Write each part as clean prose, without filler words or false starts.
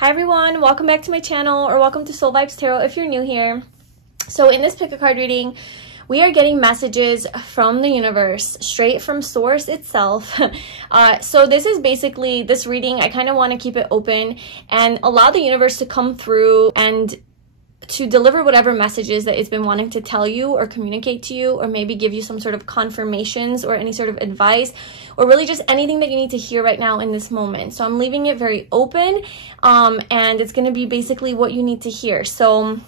Hi everyone, welcome back to my channel, or welcome to Soul Vibes Tarot if you're new here. So in this pick a card reading, we are getting messages from the universe, straight from source itself. So this is basically, this reading, I kind of want to keep it open and allow the universe to come through and to deliver whatever messages that it's been wanting to tell you or communicate to you, or maybe give you some sort of confirmations or any sort of advice, or really just anything that you need to hear right now in this moment. So I'm leaving it very open, and it's going to be basically what you need to hear. So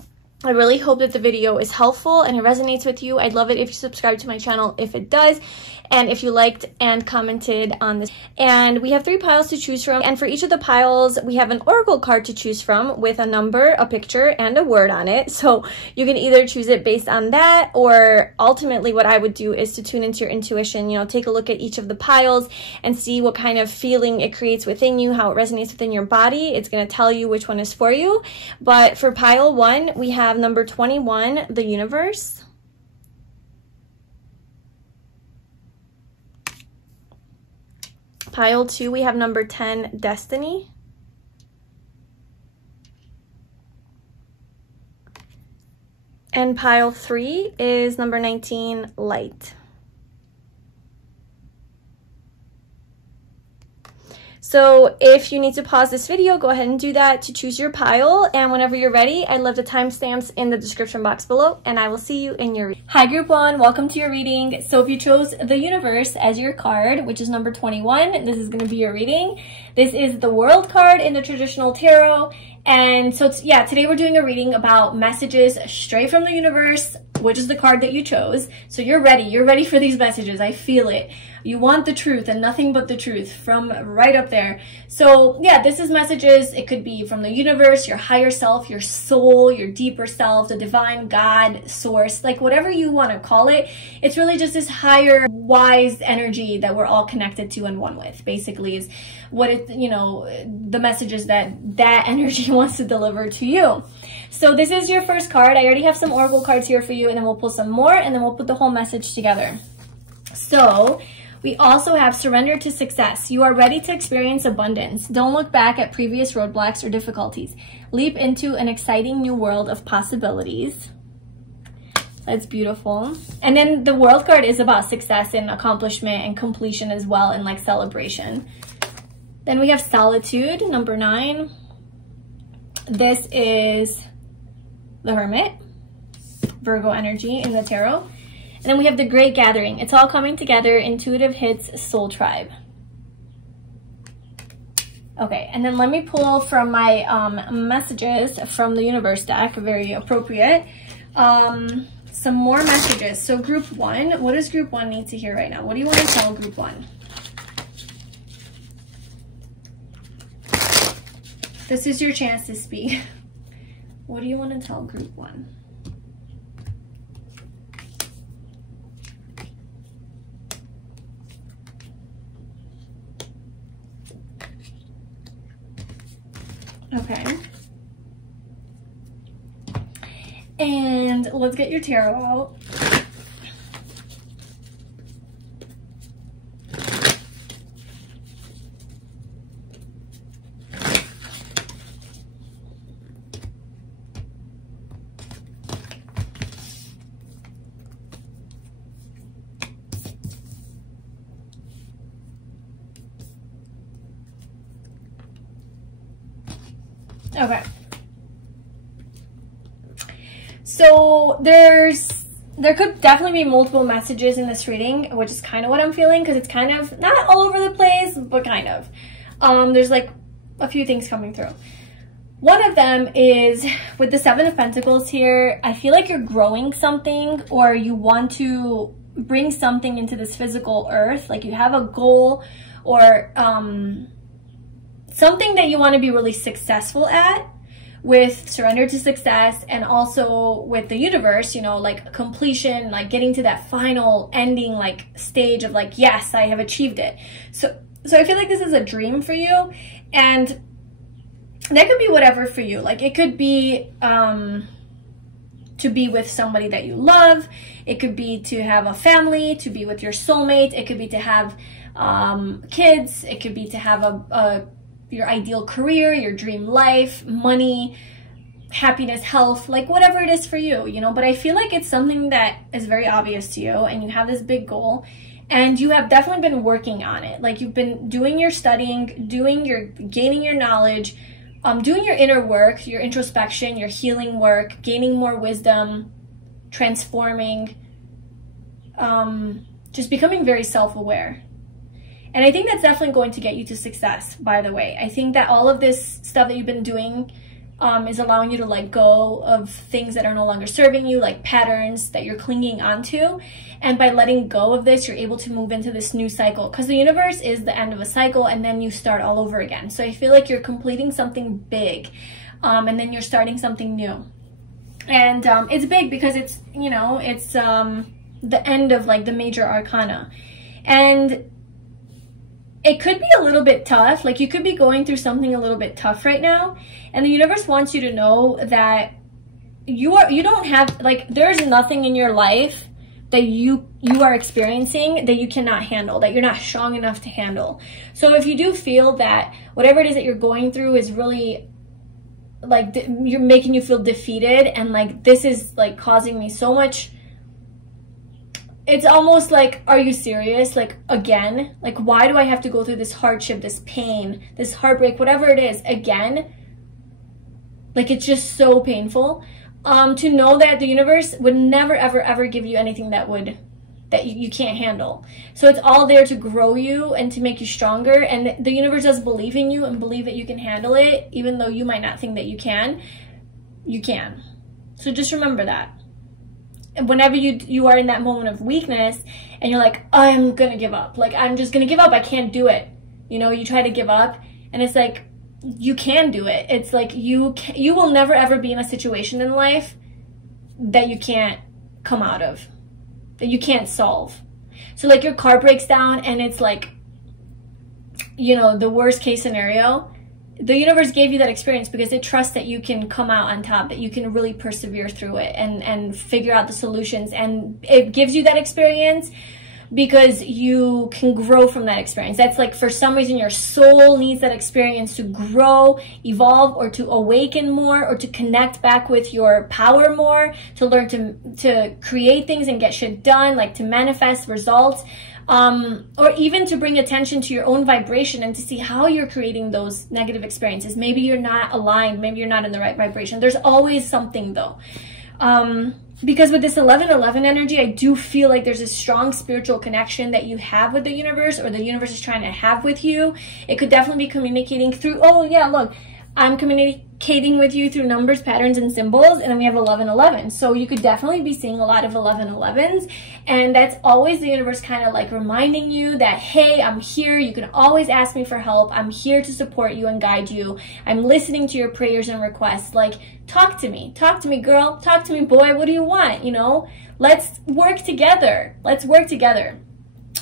I really hope that the video is helpful and it resonates with you. I'd love it if you subscribe to my channel if it does, and if you liked and commented on this. And we have 3 piles to choose from, and for each of the piles we have an oracle card to choose from with a number, a picture, and a word on it. So you can either choose it based on that, or ultimately what I would do is to tune into your intuition, you know, take a look at each of the piles and see what kind of feeling it creates within you, how it resonates within your body. It's going to tell you which one is for you. But for pile 1, we have number 21, the universe. Pile 2, we have number 10, destiny. And pile 3 is number 19, light. So if you need to pause this video, go ahead and do that to choose your pile. And whenever you're ready, I love the timestamps in the description box below, and I will see you in your reading. Hi group 1, welcome to your reading. So if you chose the universe as your card, which is number 21, this is going to be your reading. This is the world card in the traditional tarot. And so yeah, today we're doing a reading about messages straight from the universe, which is the card that you chose. So you're ready for these messages. I feel it. You want the truth and nothing but the truth from right up there. So yeah, this is messages. It could be from the universe, your higher self, your soul, your deeper self, the divine, God, source, like whatever you want to call it. It's really just this higher, wise energy that we're all connected to and one with, basically, is what it, you know, the messages that energy wants to deliver to you. So this is your first card. I already have some oracle cards here for you, and then we'll pull some more, and then we'll put the whole message together. So we also have surrender to success. You are ready to experience abundance. Don't look back at previous roadblocks or difficulties. Leap into an exciting new world of possibilities. That's beautiful. And then the world card is about success and accomplishment and completion as well, and like celebration. Then we have solitude, number 9. This is the Hermit, Virgo energy in the tarot. And then we have the Great Gathering. It's all coming together. Intuitive hits, Soul Tribe. Okay, and then let me pull from my messages from the universe deck, very appropriate. Some more messages. So group 1, what does group 1 need to hear right now? What do you want to tell group 1? This is your chance to speak. What do you want to tell group 1? Okay. And let's get your tarot out. Okay. So there could definitely be multiple messages in this reading, which is kind of what I'm feeling, because it's kind of not all over the place, but kind of. There's like a few things coming through. One of them is with the 7 of Pentacles here. I feel like you're growing something, or you want to bring something into this physical earth. Like you have a goal, or something that you want to be really successful at, with surrender to success, and also with the universe, you know, like completion, like getting to that final ending, like stage of like, yes, I have achieved it. So I feel like this is a dream for you, and that could be whatever for you. Like it could be to be with somebody that you love. It could be to have a family, to be with your soulmate. It could be to have kids. It could be to have your ideal career, your dream life, money, happiness, health, like whatever it is for you, you know. But I feel like it's something that is very obvious to you, and you have this big goal, and you have definitely been working on it. Like you've been doing your studying, gaining your knowledge, doing your inner work, your introspection, your healing work, gaining more wisdom, transforming, just becoming very self-aware. And I think that's definitely going to get you to success, by the way. I think that all of this stuff that you've been doing is allowing you to let go of things that are no longer serving you, like patterns that you're clinging onto. And by letting go of this, you're able to move into this new cycle, because the universe is the end of a cycle, and then you start all over again. So I feel like you're completing something big, and then you're starting something new. And it's big because it's, you know, it's the end of like the major arcana. And it could be a little bit tough. Like you could be going through something a little bit tough right now, and the universe wants you to know that you don't have, like, there's nothing in your life that you are experiencing that you cannot handle, that you're not strong enough to handle. So if you do feel that whatever it is that you're going through is really like you're making you feel defeated, and like this is like causing me so much, it's almost like, are you serious? Like, again? Like, why do I have to go through this hardship, this pain, this heartbreak, whatever it is, again? Like, it's just so painful. To know that the universe would never, ever, ever give you anything that you can't handle. So it's all there to grow you and to make you stronger. And the universe does believe in you and believe that you can handle it, even though you might not think that you can. You can. So just remember that. And whenever you are in that moment of weakness and you're like, I'm gonna give up, like I'm just gonna give up, I can't do it, you know, you try to give up, and it's like, you can do it. It's like you will never ever be in a situation in life that you can't come out of, that you can't solve. So like your car breaks down and it's like, you know, the worst case scenario, the universe gave you that experience because it trusts that you can come out on top, that you can really persevere through it and figure out the solutions. And it gives you that experience because you can grow from that experience. That's like, for some reason, your soul needs that experience to grow, evolve, or to awaken more, or to connect back with your power more, to learn to create things and get shit done, like to manifest results. Or even to bring attention to your own vibration and to see how you're creating those negative experiences. Maybe you're not aligned, maybe you're not in the right vibration. There's always something though. Because with this 11-11 energy, I do feel like there's a strong spiritual connection that you have with the universe, or the universe is trying to have with you. It could definitely be communicating through, oh yeah, look, I'm communicating with you through numbers, patterns, and symbols, and then we have 11-11. So you could definitely be seeing a lot of 11-11s, and that's always the universe kind of like reminding you that, hey, I'm here. You can always ask me for help. I'm here to support you and guide you. I'm listening to your prayers and requests. Like, talk to me, girl, talk to me, boy. What do you want? You know, let's work together. Let's work together.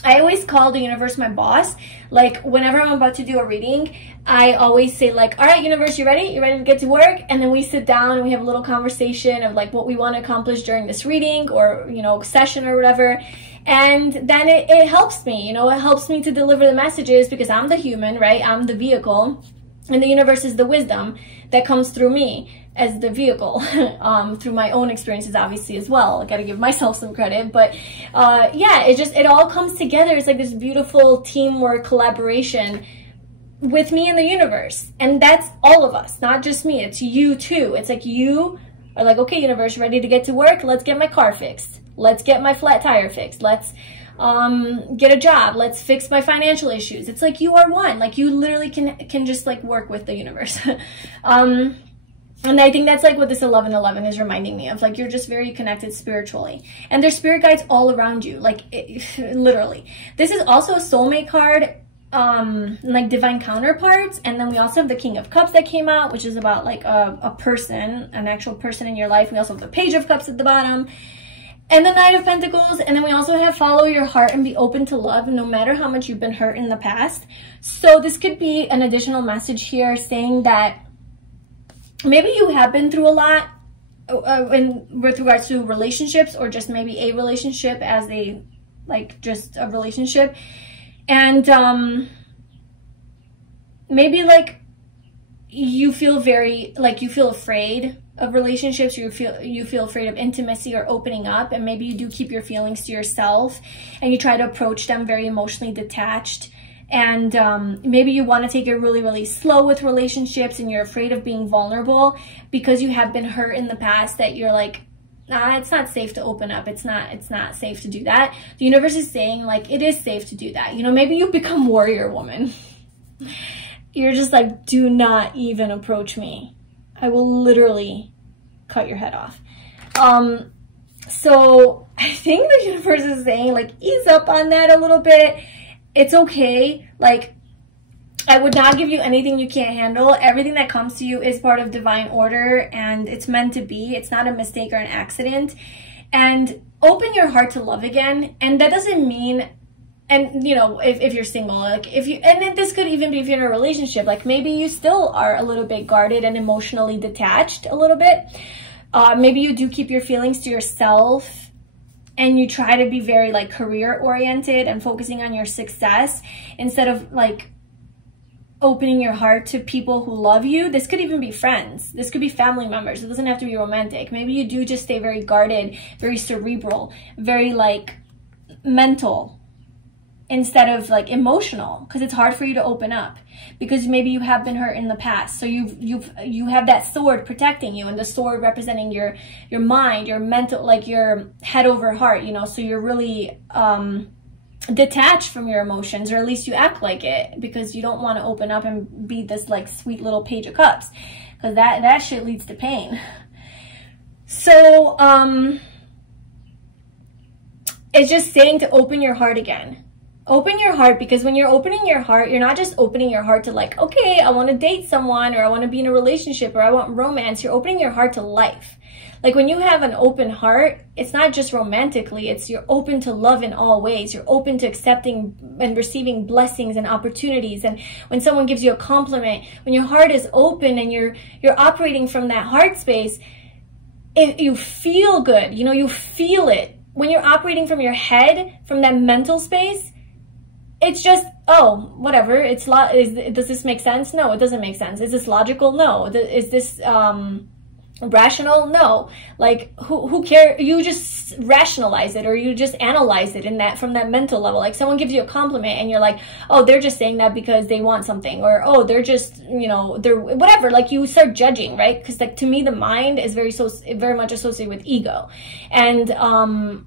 I always call the universe my boss. Like, whenever I'm about to do a reading, I always say like, all right, universe, you ready? You ready to get to work? And then we sit down and we have a little conversation of like what we want to accomplish during this reading or, you know, session or whatever. And then it helps me, you know, it helps me to deliver the messages because I'm the human, right? I'm the vehicle, and the universe is the wisdom that comes through me as the vehicle, through my own experiences, obviously, as well. I gotta give myself some credit, but yeah, it all comes together. It's like this beautiful teamwork collaboration with me and the universe. And that's all of us, not just me, it's you too. It's like you are like, okay, universe, ready to get to work? Let's get my car fixed. Let's get my flat tire fixed. Let's get a job. Let's fix my financial issues. It's like you are one. Like you literally can just like work with the universe. And I think that's like what this 11-11 is reminding me of. Like, you're just very connected spiritually. And there's spirit guides all around you. Like, literally. This is also a soulmate card, like divine counterparts. And then we also have the King of Cups that came out, which is about like a person, an actual person in your life. We also have the Page of Cups at the bottom. And the Knight of Pentacles. And then we also have follow your heart and be open to love, no matter how much you've been hurt in the past. So this could be an additional message here saying that maybe you have been through a lot with regards to relationships, or just maybe a relationship as a, like, just a relationship. And maybe like you feel very, like you feel afraid of relationships, you feel afraid of intimacy or opening up, and maybe you do keep your feelings to yourself and you try to approach them very emotionally detached. And maybe you want to take it really, really slow with relationships, and you're afraid of being vulnerable because you have been hurt in the past, that you're like, nah, it's not safe to open up. It's not safe to do that. The universe is saying like, it is safe to do that. You know, maybe you become warrior woman. You're just like, do not even approach me. I will literally cut your head off. So I think the universe is saying like, ease up on that a little bit. It's okay. Like, I would not give you anything you can't handle. Everything that comes to you is part of divine order, and it's meant to be. It's not a mistake or an accident. And open your heart to love again. And that doesn't mean, and you know, if you're single, like if you, and this could even be if you're in a relationship, like maybe you still are a little bit guarded and emotionally detached a little bit. Maybe you do keep your feelings to yourself, and you try to be very like career oriented and focusing on your success instead of like opening your heart to people who love you. This could even be friends. This could be family members. It doesn't have to be romantic. Maybe you do just stay very guarded, very cerebral, very like mental instead of like emotional, because it's hard for you to open up because maybe you have been hurt in the past. So you have that sword protecting you, and the sword representing your mind, your mental, like your head over heart, you know, so you're really detached from your emotions, or at least you act like it, because you don't want to open up and be this like sweet little page of cups, because that shit leads to pain. So it's just saying to open your heart again. Open your heart, because when you're opening your heart, you're not just opening your heart to like, okay, I want to date someone, or I want to be in a relationship, or I want romance. You're opening your heart to life. Like when you have an open heart, it's not just romantically, it's you're open to love in all ways. You're open to accepting and receiving blessings and opportunities. And when someone gives you a compliment, when your heart is open and you're operating from that heart space, you feel good, you know, you feel it. When you're operating from your head, from that mental space, it's just, oh, whatever. Does this make sense? No, it doesn't make sense. Is this logical? No. Is this rational? No. Like, who cares? You just rationalize it, or you just analyze it from that mental level. Like someone gives you a compliment and you're like, oh, they're just saying that because they want something, or oh, they're just, you know, they're whatever. Like you start judging, right? Because like to me, the mind is very much associated with ego, and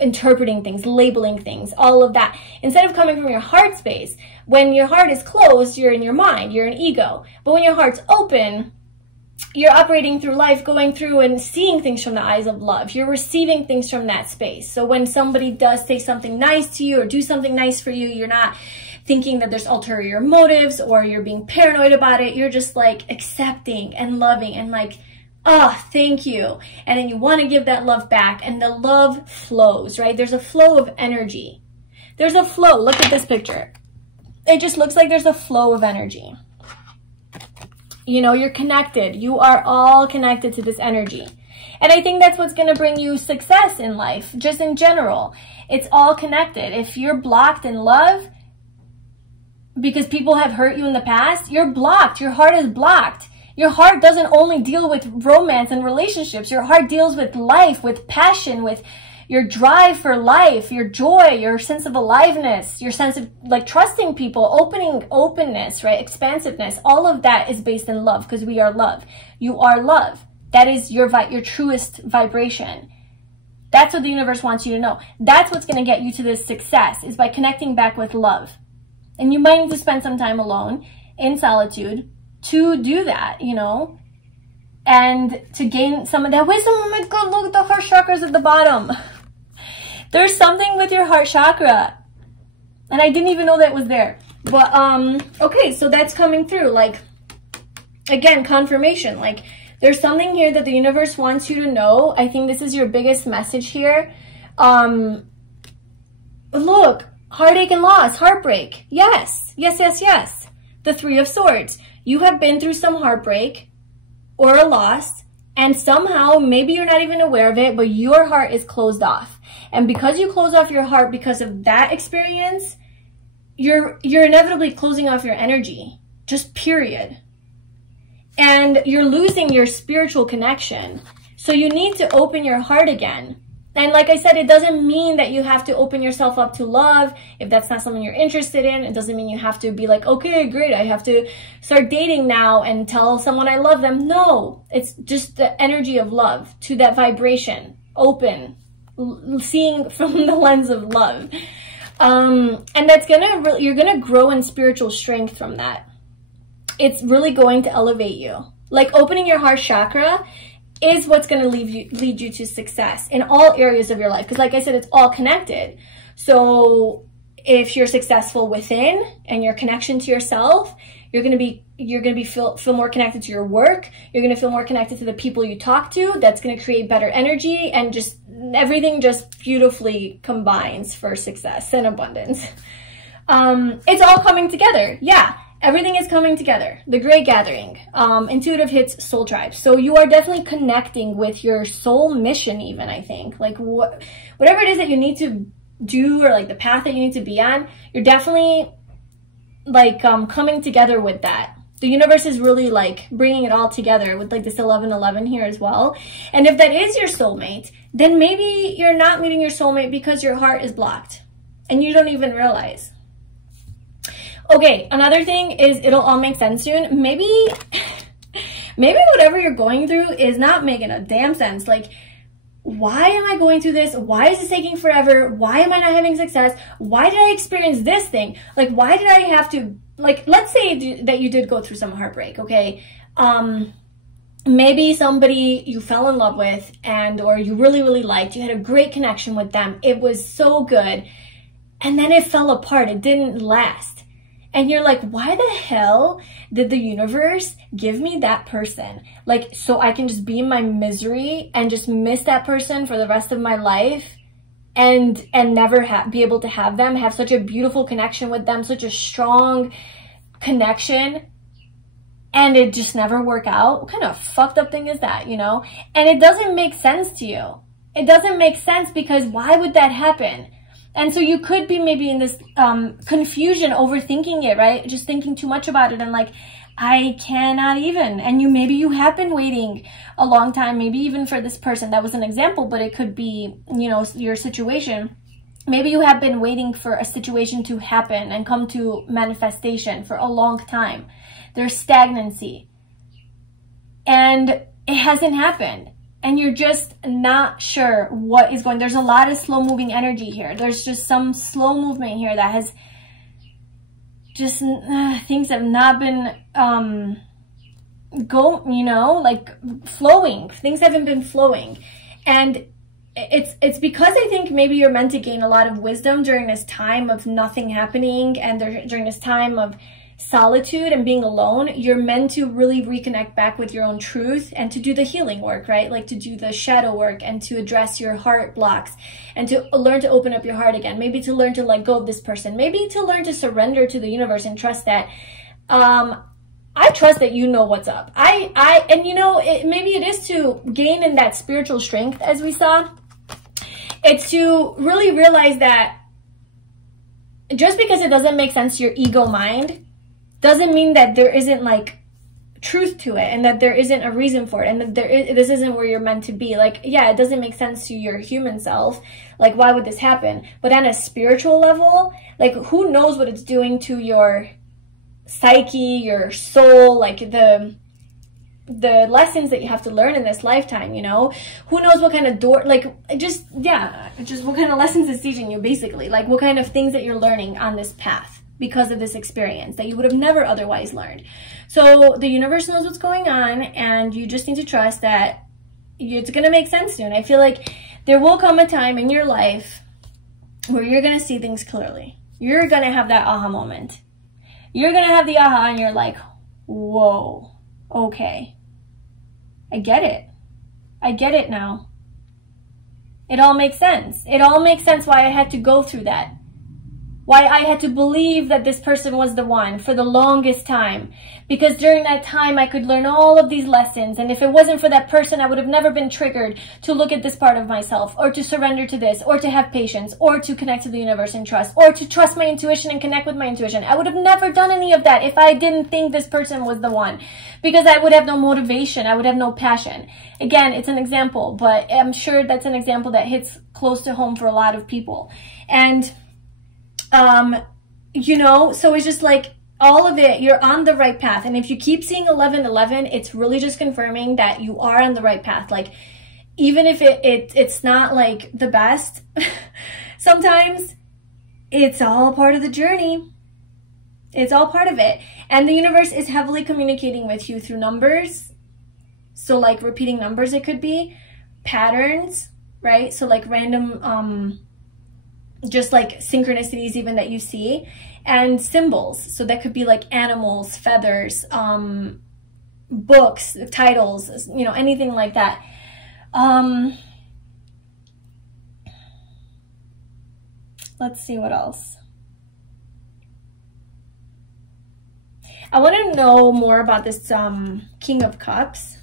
interpreting things, labeling things, all of that. Instead of coming from your heart space, when your heart is closed, you're in your mind, you're in ego. But when your heart's open, you're operating through life, going through and seeing things from the eyes of love. You're receiving things from that space. So when somebody does say something nice to you or do something nice for you, you're not thinking that there's ulterior motives or you're being paranoid about it. You're just like accepting and loving and like, oh, thank you. And then you want to give that love back, and the love flows, right? There's a flow of energy. There's a flow. Look at this picture. It just looks like there's a flow of energy. You know, you're connected. You are all connected to this energy. And I think that's what's going to bring you success in life, just in general. It's all connected. If you're blocked in love because people have hurt you in the past, you're blocked. Your heart is blocked. Your heart doesn't only deal with romance and relationships. Your heart deals with life, with passion, with your drive for life, your joy, your sense of aliveness, your sense of like trusting people, openness, right? Expansiveness. All of that is based in love, because we are love. You are love. That is your truest vibration. That's what the universe wants you to know. That's what's going to get you to this success, is by connecting back with love. And you might need to spend some time alone in solitude to do that, you know, and to gain some of that wisdom. Oh my God, look at the heart chakras at the bottom. There's something with your heart chakra, and I didn't even know that was there. But okay, so that's coming through. Like, again, confirmation. Like, there's something here that the universe wants you to know. I think this is your biggest message here. Look, heartache and loss, heartbreak. Yes, yes, yes, yes. The Three of Swords. You have been through some heartbreak or a loss, and somehow, maybe you're not even aware of it, but your heart is closed off. And because you close off your heart because of that experience, you're inevitably closing off your energy. just period. And you're losing your spiritual connection. So you need to open your heart again. And like I said, it doesn't mean that you have to open yourself up to love. If that's not something you're interested in, it doesn't mean you have to be like, okay, great, I have to start dating now and tell someone I love them. No, it's just the energy of love, to that vibration, open, seeing from the lens of love. And that's you're gonna grow in spiritual strength from that. It's really going to elevate you. Like opening your heart chakra is what's going to lead you to success in all areas of your life. Because like I said, it's all connected. So if you're successful within and your connection to yourself, you're going to feel more connected to your work. You're going to feel more connected to the people you talk to. That's going to create better energy, and just everything just beautifully combines for success and abundance. It's all coming together. Yeah. Everything is coming together. The Great Gathering. Intuitive hits soul tribes. So you are definitely connecting with your soul mission even, I think. Like whatever it is that you need to do, or like the path that you need to be on, you're definitely like coming together with that. The universe is really like bringing it all together with like this 1111 here as well. And if that is your soulmate, then maybe you're not meeting your soulmate because your heart is blocked and you don't even realize. Okay, another thing is it'll all make sense soon. Maybe whatever you're going through is not making a damn sense. Like, why am I going through this? Why is this taking forever? Why am I not having success? Why did I experience this thing? Like, why did I have to, like, let's say that you did go through some heartbreak, okay? Maybe somebody you fell in love with or you really, really liked, you had a great connection with them. It was so good. And then it fell apart. It didn't last. And you're like, why the hell did the universe give me that person? Like, so I can just be in my misery and just miss that person for the rest of my life and never be able to have them, have such a beautiful connection with them, such a strong connection, and it just never work out? What kind of fucked up thing is that, you know? And it doesn't make sense to you. It doesn't make sense, because why would that happen? And so you could be maybe in this confusion, overthinking it, right? Just thinking too much about it and like, I cannot even. And maybe you have been waiting a long time, maybe even for this person. That was an example, but it could be, you know, your situation. Maybe you have been waiting for a situation to happen and come to manifestation for a long time. There's stagnancy. And it hasn't happened. And you're just not sure what is going. There's a lot of slow moving energy here. There's just some slow movement here that has just things have not been flowing. Things haven't been flowing. And it's because I think maybe you're meant to gain a lot of wisdom during this time of nothing happening, and during this time of solitude and being alone. You're meant to really reconnect back with your own truth and to do the healing work, right? Like to do the shadow work and to address your heart blocks and to learn to open up your heart again. Maybe to learn to let go of this person. Maybe to learn to surrender to the universe and trust that I trust that you know what's up. And you know, maybe it is to gain in that spiritual strength, as we saw. It's to really realize that just because it doesn't make sense to your ego mind doesn't mean that there isn't like truth to it, and that there isn't a reason for it, and that this isn't where you're meant to be. Like, yeah, it doesn't make sense to your human self. Like, why would this happen? But on a spiritual level, like, who knows what it's doing to your psyche, your soul, like the lessons that you have to learn in this lifetime, you know? Who knows what kind of what kind of lessons it's teaching you, basically. Like, what kind of things that you're learning on this path because of this experience that you would have never otherwise learned. So the universe knows what's going on, and you just need to trust that it's going to make sense soon. I feel like there will come a time in your life where you're going to see things clearly. You're going to have that aha moment. You're going to have the aha, and you're like, whoa, okay. I get it. I get it now. It all makes sense. It all makes sense why I had to go through that. why I had to believe that this person was the one for the longest time. Because during that time, I could learn all of these lessons. And if it wasn't for that person, I would have never been triggered to look at this part of myself, or to surrender to this, or to have patience, or to connect to the universe and trust, or to trust my intuition and connect with my intuition. I would have never done any of that if I didn't think this person was the one, because I would have no motivation. I would have no passion. Again, it's an example, but I'm sure that's an example that hits close to home for a lot of people. And you know, so it's just like all of it, you're on the right path. And if you keep seeing 1111, it's really just confirming that you are on the right path. Like, even if it's not like the best, sometimes it's all part of the journey. It's all part of it. And the universe is heavily communicating with you through numbers. So like repeating numbers, it could be patterns, right? So like random, just like synchronicities even that you see, and symbols. So that could be like animals, feathers, books, titles, you know, anything like that. Let's see what else. I want to know more about this King of Cups.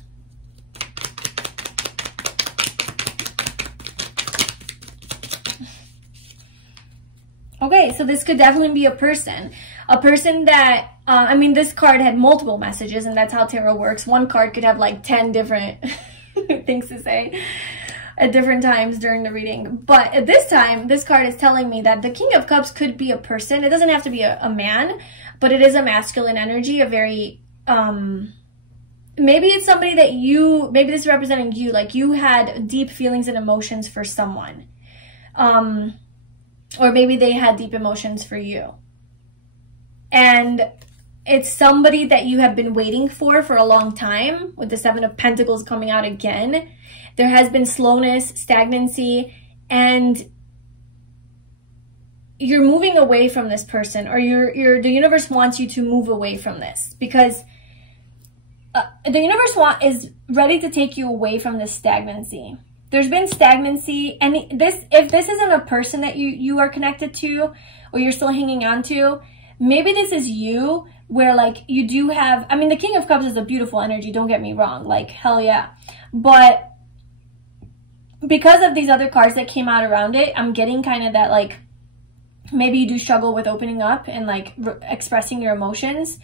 Okay, so this could definitely be a person that, I mean, this card had multiple messages, and that's how tarot works. One card could have like 10 different things to say at different times during the reading. But at this time, this card is telling me that the King of Cups could be a person. It doesn't have to be a man, but it is a masculine energy, a very, maybe it's somebody that you, maybe this is representing you, like you had deep feelings and emotions for someone. Or maybe they had deep emotions for you. And it's somebody that you have been waiting for a long time, with the Seven of Pentacles coming out again. There has been slowness, stagnancy, and you're moving away from this person, or the universe wants you to move away from this, because the universe is ready to take you away from this stagnancy. There's been stagnancy, and if this isn't a person that you are connected to, or you're still hanging on to, maybe this is you, where like you do have, I mean, the King of Cups is a beautiful energy, don't get me wrong, like hell yeah. But because of these other cards that came out around it, I'm getting kind of that like, maybe you do struggle with opening up and like expressing your emotions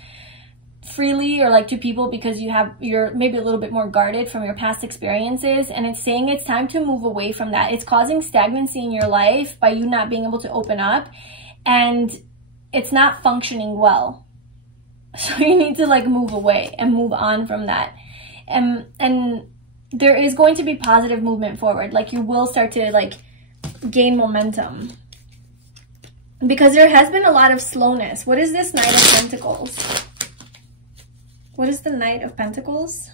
freely, or like to people, because you're maybe a little bit more guarded from your past experiences, and it's saying it's time to move away from that. It's causing stagnancy in your life by you not being able to open up, and it's not functioning well. So you need to like move away and move on from that. And there is going to be positive movement forward. Like you will start to like gain momentum, because there has been a lot of slowness. What is this Knight of Pentacles? What is the Knight of Pentacles?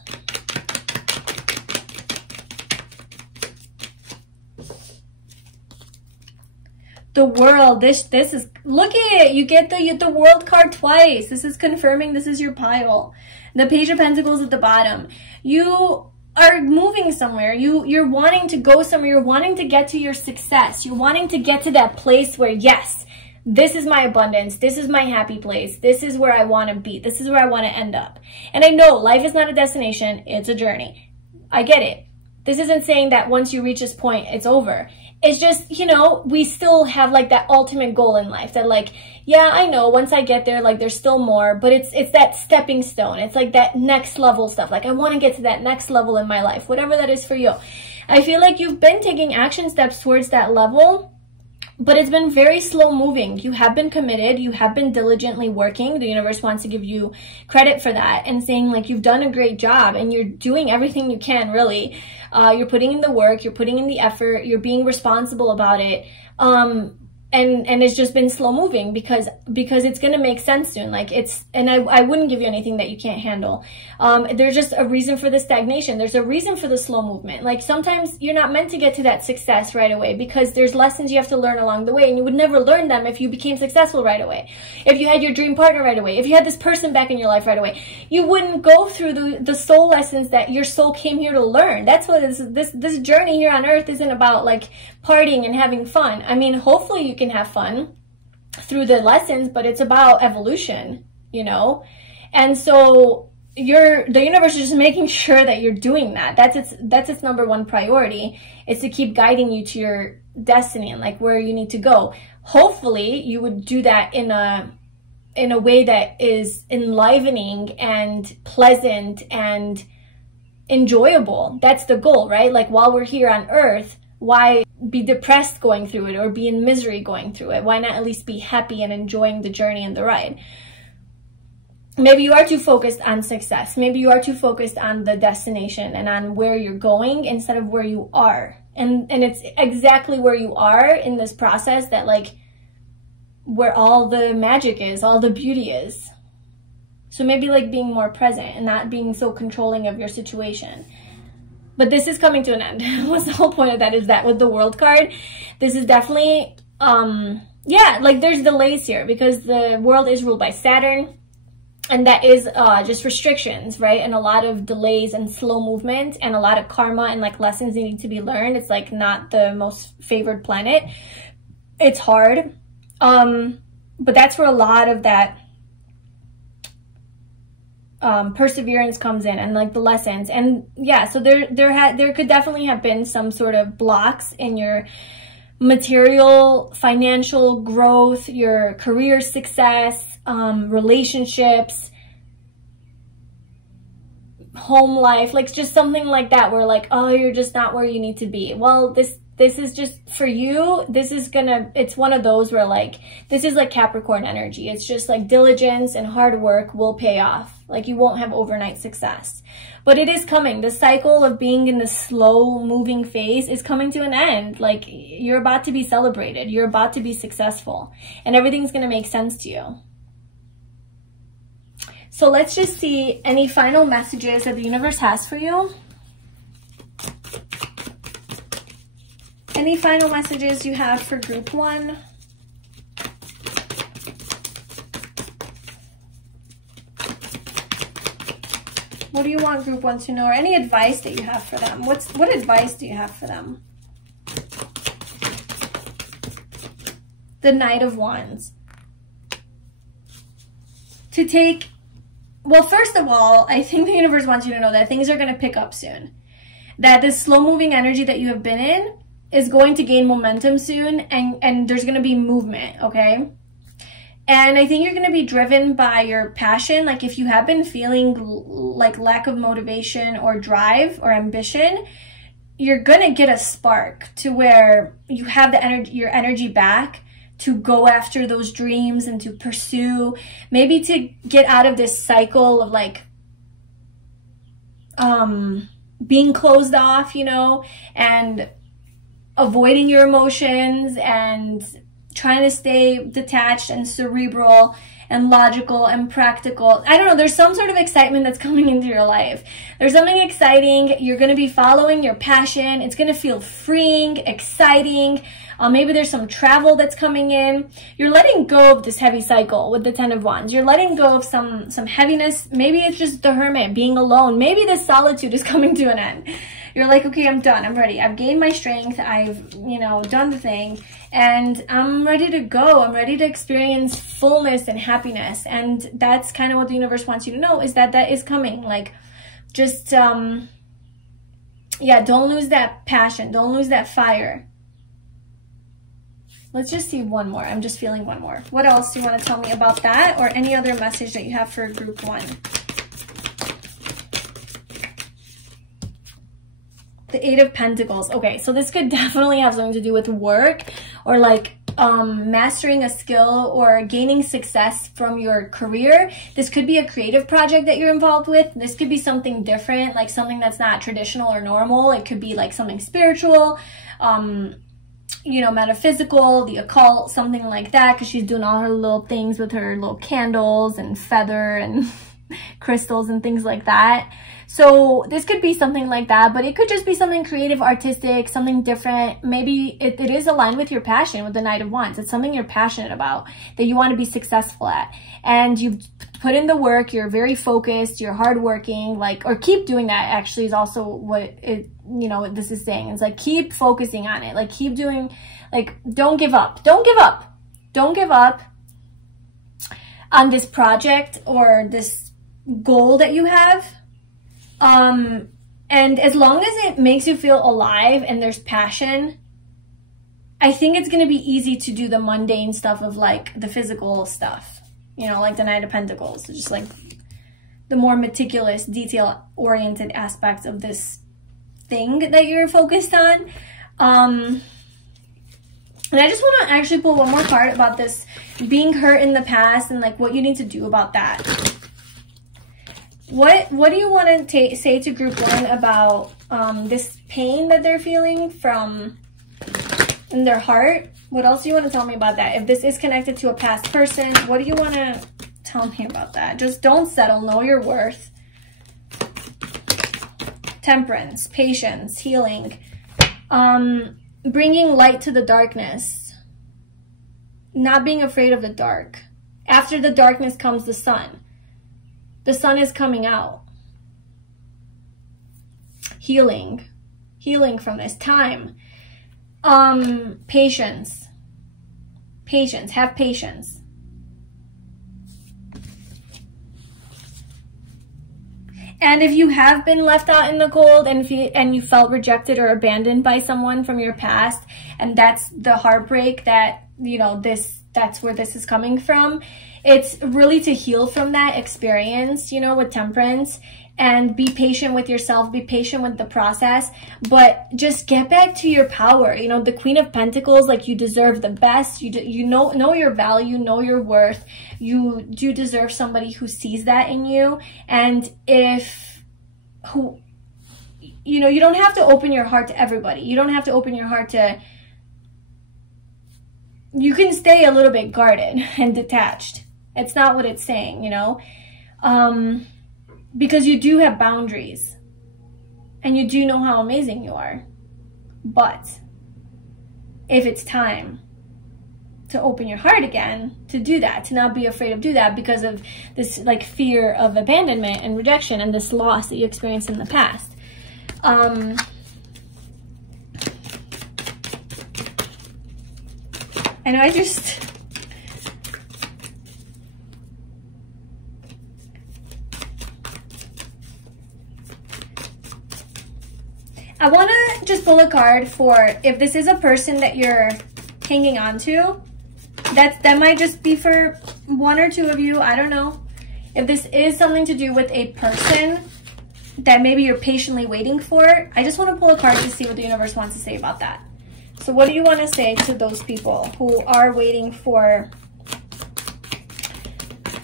The World. This is, look at it. You get the World card twice. This is confirming this is your pile. The Page of Pentacles at the bottom. You are moving somewhere. You're wanting to go somewhere. You're wanting to get to your success. You're wanting to get to that place where, yes, this is my abundance. This is my happy place. This is where I want to be. This is where I want to end up. And I know life is not a destination. It's a journey. I get it. This isn't saying that once you reach this point, it's over. It's just, you know, we still have like that ultimate goal in life that like, yeah, I know once I get there, like there's still more, but it's that stepping stone. It's like that next level stuff. Like I want to get to that next level in my life, whatever that is for you. I feel like you've been taking action steps towards that level, but it's been very slow moving. You have been committed. You have been diligently working. The universe wants to give you credit for that, and saying like you've done a great job and you're doing everything you can, really. You're putting in the work. You're putting in the effort. You're being responsible about it. And it's just been slow moving because it's going to make sense soon. Like and I wouldn't give you anything that you can't handle. There's just a reason for the stagnation. There's a reason for the slow movement. Like sometimes you're not meant to get to that success right away, because there's lessons you have to learn along the way, and you would never learn them if you became successful right away. If you had your dream partner right away, if you had this person back in your life right away, you wouldn't go through the soul lessons that your soul came here to learn. That's what this journey here on earth isn't about, like partying and having fun. I mean, hopefully you can have fun. through the lessons, but it's about evolution, you know? And so the universe is just making sure that you're doing that. That's its number one priority, is to keep guiding you to your destiny and like where you need to go. Hopefully you would do that in a way that is enlivening and pleasant and enjoyable. That's the goal, right? Like while we're here on earth, why be depressed going through it or be in misery going through it? Why not at least be happy and enjoying the journey and the ride? Maybe you are too focused on success. Maybe you are too focused on the destination and on where you're going instead of where you are. And it's exactly where you are in this process that like where all the magic is, all the beauty is. So maybe like being more present and not being so controlling of your situation. But this is coming to an end. What's the whole point of that is that with the World card, this is definitely, yeah, like there's delays here because the world is ruled by Saturn. And that is just restrictions, right? And a lot of delays and slow movement and a lot of karma and like lessons needing to be learned. It's like not the most favored planet. It's hard. But that's where a lot of that perseverance comes in and like the lessons. And yeah, so there could definitely have been some sort of blocks in your material, financial growth, your career success, relationships, home life, like just something like that where like, oh, you're just not where you need to be. Well, this is just for you. It's one of those where like, this is like Capricorn energy. It's just like diligence and hard work will pay off. Like you won't have overnight success, but it is coming. The cycle of being in the slow moving phase is coming to an end. Like you're about to be celebrated. You're about to be successful and everything's going to make sense to you. So let's just see any final messages that the universe has for you. Any final messages you have for group 1? What do you want group 1 to know? Or any advice that you have for them? What advice do you have for them? The Knight of Wands. To take... Well, first of all, I think the universe wants you to know that things are going to pick up soon. That this slow-moving energy that you have been in is going to gain momentum soon, and there's going to be movement, okay? And I think you're going to be driven by your passion. Like if you have been feeling like lack of motivation or drive or ambition, you're going to get a spark to where you have the energy, your energy back to go after those dreams and to pursue, maybe to get out of this cycle of like being closed off, you know, and avoiding your emotions and trying to stay detached and cerebral and logical and practical. I don't know, there's some sort of excitement that's coming into your life. There's something exciting. You're going to be following your passion. It's going to feel freeing, exciting. Maybe there's some travel that's coming in. You're letting go of this heavy cycle with the 10 of Wands. You're letting go of some heaviness. Maybe it's just the hermit, being alone. Maybe the solitude is coming to an end. You're like, okay, I'm done. I'm ready. I've gained my strength. I've, you know, done the thing. And I'm ready to go. I'm ready to experience fullness and happiness. And that's kind of what the universe wants you to know, is that is coming. Like, just, yeah, don't lose that passion. Don't lose that fire. Let's just see one more. I'm just feeling one more. What else do you want to tell me about that, or any other message that you have for group 1? The 8 of Pentacles. Okay, so this could definitely have something to do with work or like mastering a skill or gaining success from your career. This could be a creative project that you're involved with. This could be something different, like something that's not traditional or normal. It could be like something spiritual, you know, metaphysical, the occult, something like that, because she's doing all her little things with her little candles and feather and crystals and things like that. So this could be something like that, but it could just be something creative, artistic, something different. Maybe it is aligned with your passion, with the Knight of Wands. It's something you're passionate about, that you want to be successful at. And you've put in the work, you're very focused, you're hardworking, like, or keep doing that actually is also what it, you know, what this is saying. It's like, keep focusing on it. Like, keep doing, like, don't give up. Don't give up. Don't give up on this project or this goal that you have. And as long as it makes you feel alive and there's passion, I think it's going to be easy to do the mundane stuff of like the physical stuff, you know, like the Knight of Pentacles, just like the more meticulous, detail-oriented aspects of this thing that you're focused on. And I just want to actually pull one more card about this being hurt in the past and like what you need to do about that. What do you want to say to group 1 about this pain that they're feeling from in their heart? What else do you want to tell me about that? If this is connected to a past person, what do you want to tell me about that? Just don't settle. Know your worth. Temperance, patience, healing, bringing light to the darkness, not being afraid of the dark. After the darkness comes the sun. The sun is coming out. Healing from this time. Patience, have patience. And if you have been left out in the cold and you felt rejected or abandoned by someone from your past, and that's the heartbreak that, you know, that's where this is coming from, it's really to heal from that experience, you know, with temperance, and be patient with yourself, be patient with the process, but just get back to your power. You know, the Queen of Pentacles, like, you deserve the best. You know your value, know your worth. You do deserve somebody who sees that in you. And you know, you don't have to open your heart to everybody. You don't have to open your heart to, you can stay a little bit guarded and detached. It's not what it's saying, you know, because you do have boundaries and you do know how amazing you are. But if it's time to open your heart again, to do that, to not be afraid of do that because of this like fear of abandonment and rejection and this loss that you experienced in the past. And I want to just pull a card for if this is a person that you're hanging on to. That might just be for 1 or 2 of you. I don't know. If this is something to do with a person that maybe you're patiently waiting for, I just want to pull a card to see what the universe wants to say about that. So what do you want to say to those people who are waiting for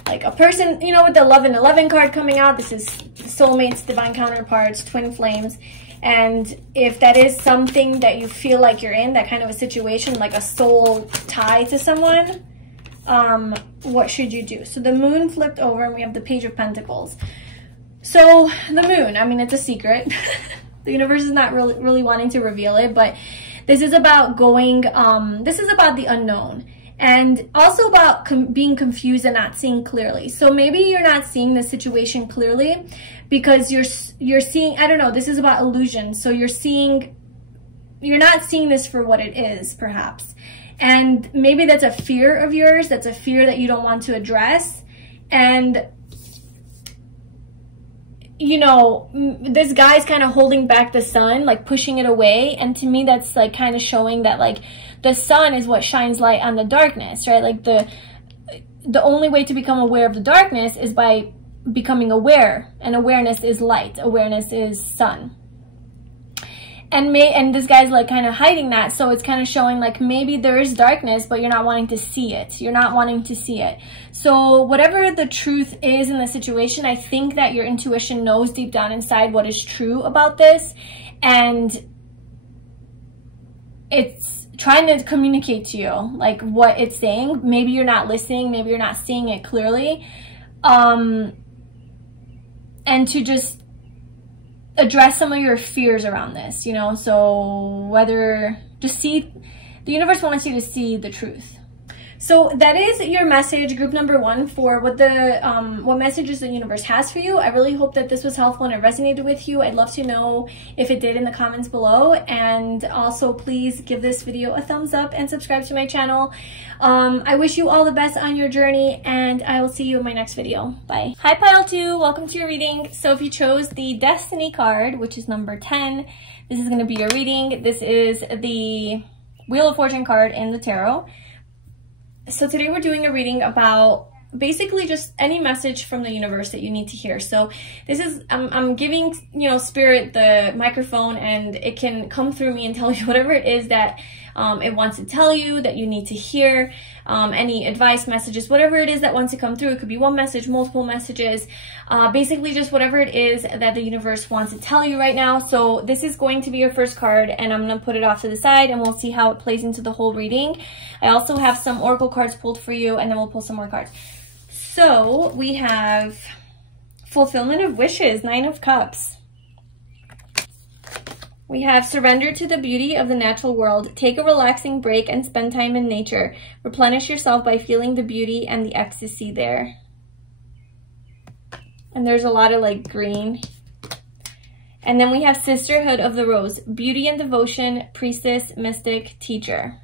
like a person, you know, with the Love and 11 card coming out? This is soulmates, divine counterparts, twin flames. And if that is something that you feel like you're in, that kind of a situation, like a soul tie to someone, what should you do? So the moon flipped over and we have the Page of Pentacles. So the moon, I mean, it's a secret. The universe is not really wanting to reveal it, but this is about going, this is about the unknown. And also about being confused and not seeing clearly. So maybe you're not seeing the situation clearly because you're seeing, I don't know, this is about illusion. So you're not seeing this for what it is, perhaps. And maybe that's a fear of yours. That's a fear that you don't want to address. And, you know, this guy's kind of holding back the sun, like pushing it away. And to me, that's like kind of showing that like the sun is what shines light on the darkness, right? Like the only way to become aware of the darkness is by becoming aware, and awareness is light. Awareness is sun. And this guy's like kind of hiding that, so it's kind of showing like maybe there is darkness, but you're not wanting to see it. You're not wanting to see it. So whatever the truth is in the situation, I think that your intuition knows deep down inside what is true about this, and it's trying to communicate to you like what it's saying. Maybe you're not listening, maybe you're not seeing it clearly, and to just address some of your fears around this, you know. So whether just see, the universe wants you to see the truth. So that is your message, group number 1, for what messages the universe has for you. I really hope that this was helpful and it resonated with you. I'd love to know if it did in the comments below. And also please give this video a thumbs up and subscribe to my channel. I wish you all the best on your journey, and I will see you in my next video. Bye. Hi Pile 2, welcome to your reading. So if you chose the Destiny card, which is number 10, this is going to be your reading. This is the Wheel of Fortune card in the tarot. So today we're doing a reading about basically just any message from the universe that you need to hear. So this is, I'm giving, spirit the microphone, and it can come through me and tell you whatever it is that it wants to tell you that you need to hear. Any advice, messages, whatever it is that wants to come through. It could be one message, multiple messages, basically just whatever it is that the universe wants to tell you right now. So this is going to be your first card, and I'm going to put it off to the side and we'll see how it plays into the whole reading. I also have some oracle cards pulled for you, and then we'll pull some more cards. So we have fulfillment of wishes, 9 of Cups. We have surrender to the beauty of the natural world. Take a relaxing break and spend time in nature. Replenish yourself by feeling the beauty and the ecstasy there. And there's a lot of like green. And then we have sisterhood of the rose. Beauty and devotion, priestess, mystic, teacher.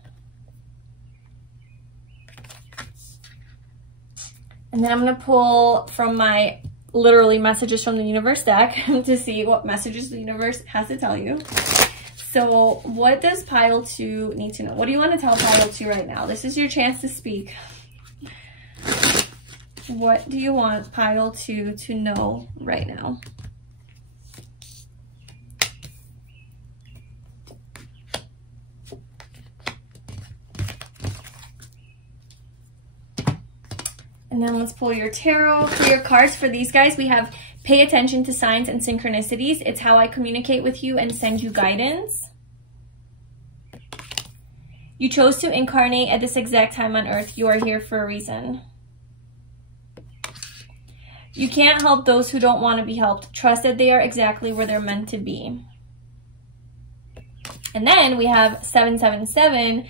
And then I'm going to pull from my literally messages from the universe deck to see what messages the universe has to tell you. So what does Pile 2 need to know? What do you want to tell Pile 2 right now? This is your chance to speak. What do you want Pile 2 to know right now? And then let's pull your tarot. For your cards for these guys, we have pay attention to signs and synchronicities. It's how I communicate with you and send you guidance. You chose to incarnate at this exact time on earth. You are here for a reason. You can't help those who don't want to be helped. Trust that they are exactly where they're meant to be. And then we have 777,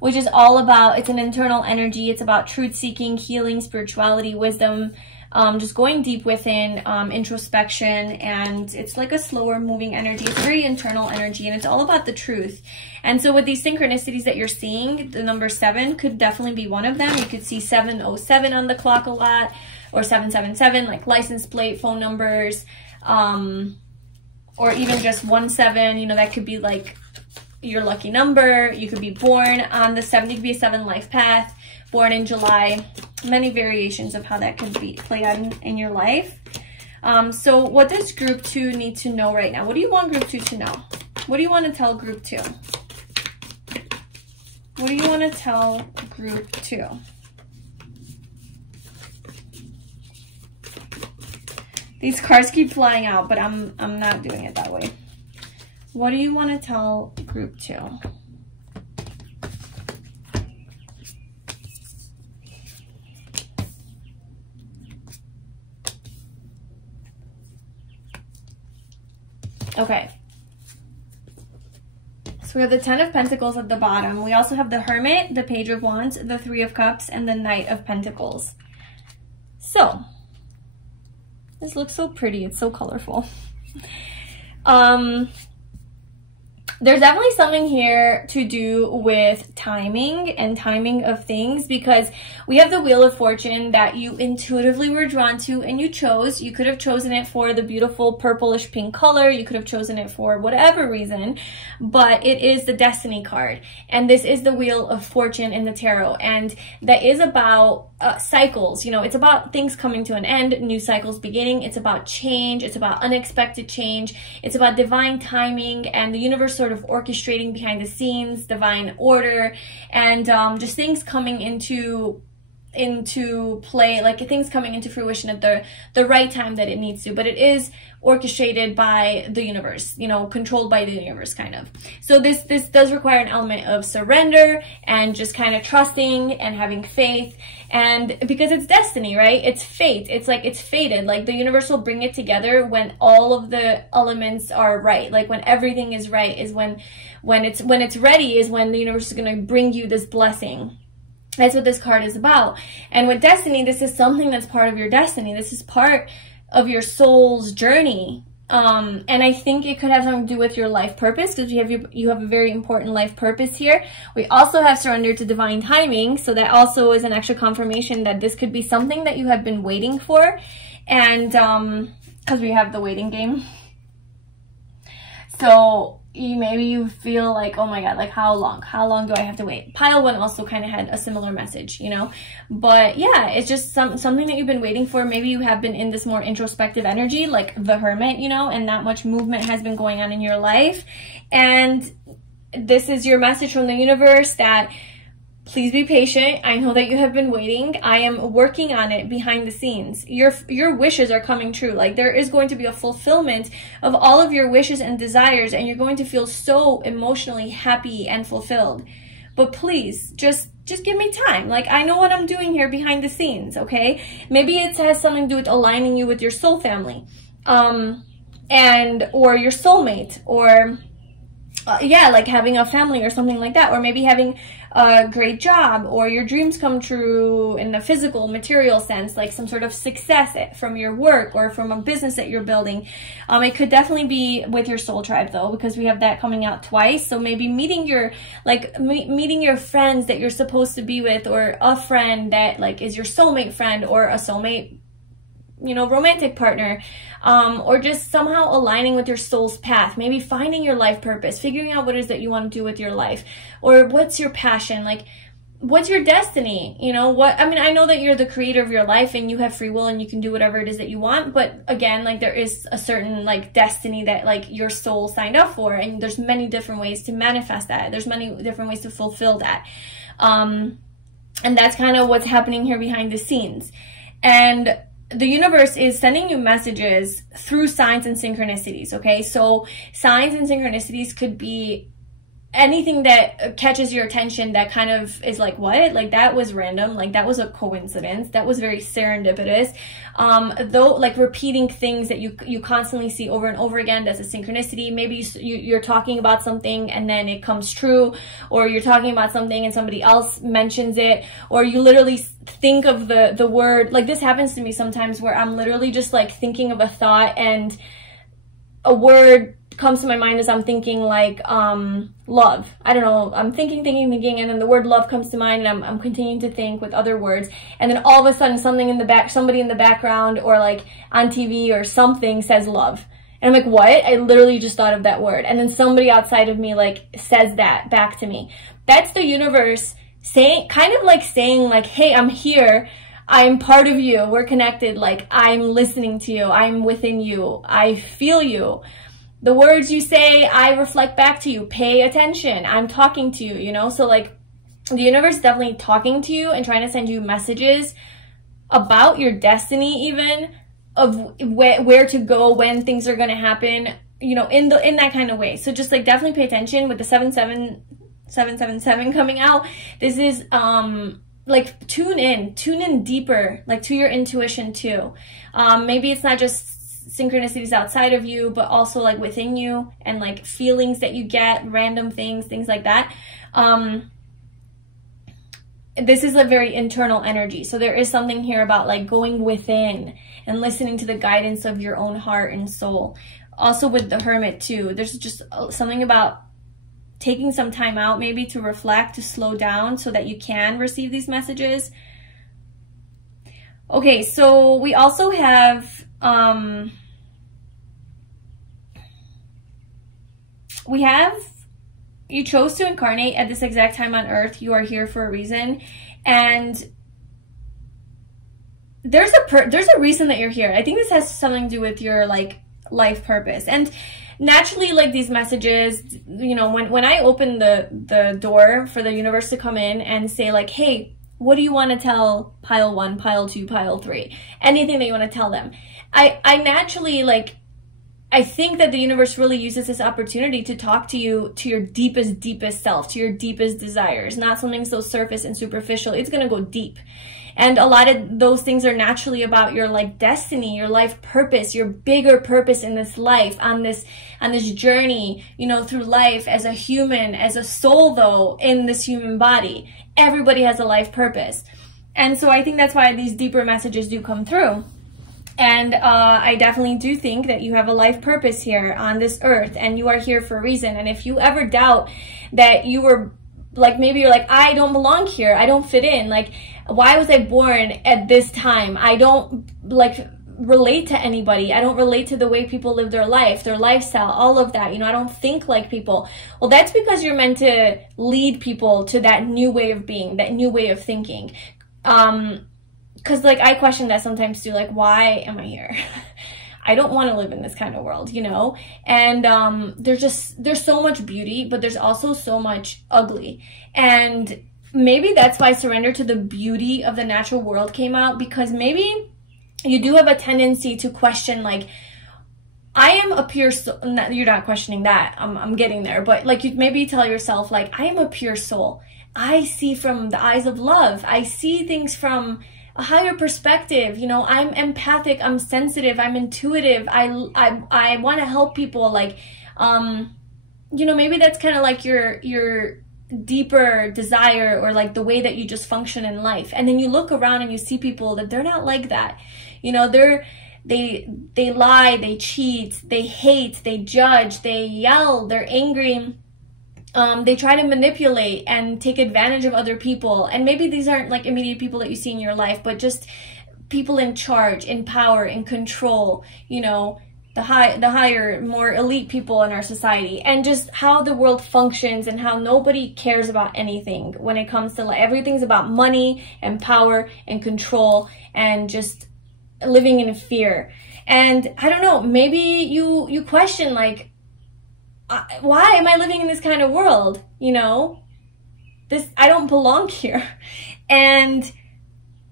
which is all about, it's an internal energy. It's about truth-seeking, healing, spirituality, wisdom, just going deep within, introspection, and it's like a slower moving energy. It's very internal energy, and it's all about the truth. And so with these synchronicities that you're seeing, the number 7 could definitely be one of them. You could see 707 on the clock a lot, or 777, like license plate, phone numbers, or even just 17, that could be like your lucky number. You could be born on the 7, you could be a 7 life path, born in July, many variations of how that could be played out in your life. So what does group 2 need to know right now? What do you want group 2 to know? What do you want to tell group 2? What do you want to tell group 2? These cards keep flying out, but I'm not doing it that way. What do you want to tell group 2? Okay. So we have the 10 of Pentacles at the bottom. We also have the Hermit, the Page of Wands, the 3 of Cups, and the Knight of Pentacles. So, this looks so pretty. It's so colorful. There's definitely something here to do with timing and timing of things, because we have the Wheel of Fortune that you intuitively were drawn to and you chose. You could have chosen it for the beautiful purplish pink color. You could have chosen it for whatever reason, but it is the Destiny card. And this is the Wheel of Fortune in the tarot. And that is about cycles. It's about things coming to an end, new cycles beginning. It's about change. It's about unexpected change. It's about divine timing and the universe sort of orchestrating behind the scenes, divine order, and just things coming into play, like things coming into fruition at the right time that it needs to. But it is orchestrated by the universe, controlled by the universe, kind of. So this does require an element of surrender and just kind of trusting and having faith. And because it's destiny, right? It's fate. It's like it's fated. Like the universe will bring it together when all of the elements are right. Like when everything is right is when it's ready is when the universe is going to bring you this blessing. That's what this card is about. And with destiny, this is something that's part of your destiny. This is part of your soul's journey. And I think it could have something to do with your life purpose, because you have a very important life purpose here. We also have surrender to divine timing, so that also is an extra confirmation that this could be something that you have been waiting for. And because we have the waiting game, so maybe you feel like, oh my god, like how long do I have to wait? Pile 1 also kind of had a similar message, you know. But yeah, it's just something that you've been waiting for. Maybe you have been in this more introspective energy, like the Hermit, you know, and not much movement has been going on in your life. And this is your message from the universe that please be patient. I know that you have been waiting. I am working on it behind the scenes. Your wishes are coming true. Like, there is going to be a fulfillment of all of your wishes and desires, and you're going to feel so emotionally happy and fulfilled. But please, just give me time. Like, I know what I'm doing here behind the scenes, okay? Maybe it has something to do with aligning you with your soul family, or your soulmate, or yeah, like having a family or something like that, or maybe having a great job, or your dreams come true in the physical, material sense, like some sort of success from your work or from a business that you're building. It could definitely be with your soul tribe though, because we have that coming out twice. So maybe meeting your friends that you're supposed to be with, or a friend that like is your soulmate friend, or a soulmate, you know, romantic partner, or just somehow aligning with your soul's path. Maybe finding your life purpose, figuring out what it is that you want to do with your life, or what's your passion, like what's your destiny, you know, I mean, I know that you're the creator of your life and you have free will and you can do whatever it is that you want, but again, like there is a certain like destiny that like your soul signed up for, and there's many different ways to manifest that. There's many different ways to fulfill that. And that's kind of what's happening here behind the scenes. And the universe is sending you messages through signs and synchronicities, okay? So signs and synchronicities could be anything that catches your attention that kind of is like, what? Like, that was random. Like, that was a coincidence. That was very serendipitous. Though, like, repeating things that you constantly see over and over again, that's a synchronicity. Maybe you're talking about something and then it comes true, or you're talking about something and somebody else mentions it, or you literally think of the word. Like, this happens to me sometimes where I'm literally just, like, thinking of a thought and a word comes to my mind as I'm thinking, like, love. I don't know, I'm thinking, and then the word love comes to mind, and I'm continuing to think with other words, and then all of a sudden somebody in the background, or like on TV or something, says love. And I'm like, what? I literally just thought of that word. And then somebody outside of me like says that back to me. That's the universe saying, like, hey, I'm here. I'm part of you. We're connected. Like, I'm listening to you. I'm within you. I feel you. The words you say, I reflect back to you. Pay attention. I'm talking to you, you know? So, like, the universe is definitely talking to you and trying to send you messages about your destiny, even, of where to go, when things are going to happen, you know, in that kind of way. So just, like, definitely pay attention. With the 777 coming out, this is, like, tune in deeper, like, to your intuition, too. Maybe it's not just synchronicities outside of you, but also like within you, and like feelings that you get, random things like that. This is a very internal energy, so there is something here about like going within and listening to the guidance of your own heart and soul. Also with the Hermit too, there's just something about taking some time out maybe to reflect, to slow down, so that you can receive these messages. Okay, so we also have you chose to incarnate at this exact time on Earth. You are here for a reason, and there's a reason that you're here. I think this has something to do with your like life purpose. And naturally, like, these messages, you know, when I open the door for the universe to come in and say like, hey, what do you want to tell pile 1, pile 2, pile 3? Anything that you want to tell them. I naturally, like, I think that the universe really uses this opportunity to talk to you, to your deepest self, to your deepest desires, not something so surface and superficial. It's going to go deep. And a lot of those things are naturally about your like destiny, your life purpose, your bigger purpose in this life, on this journey, you know, through life as a human, as a soul though, in this human body. Everybody has a life purpose. And so I think that's why these deeper messages do come through. And I definitely do think that you have a life purpose here on this earth, and you are here for a reason. And if you ever doubt that you were, like, maybe you're like, I don't belong here, I don't fit in, like, why was I born at this time? I don't, like, relate to anybody. I don't relate to the way people live their life, their lifestyle, all of that. You know, I don't think like people. Well, that's because you're meant to lead people to that new way of being, that new way of thinking. Because, like, I question that sometimes too, like, why am I here? I don't want to live in this kind of world, you know? And there's so much beauty, but there's also so much ugly. And maybe that's why Surrender to the Beauty of the Natural World came out, because maybe you do have a tendency to question, like, I am a pure soul. You're not questioning that. I'm getting there. But, like, you maybe tell yourself, like, I am a pure soul. I see from the eyes of love. I see things from a higher perspective. You know, I'm empathic, I'm sensitive, I'm intuitive, I want to help people. Like, you know, maybe that's kind of like your deeper desire, or like the way that you just function in life. And then you look around and you see people that they're not like that. You know, they lie, they cheat, they hate, they judge, they yell, they're angry. They try to manipulate and take advantage of other people. And maybe these aren't like immediate people that you see in your life, but just people in charge, in power, in control, you know, the higher, more elite people in our society, and just how the world functions and how nobody cares about anything when it comes to, like, everything's about money and power and control and just living in fear. And I don't know, maybe you question, like, why am I living in this kind of world? You know, I don't belong here. And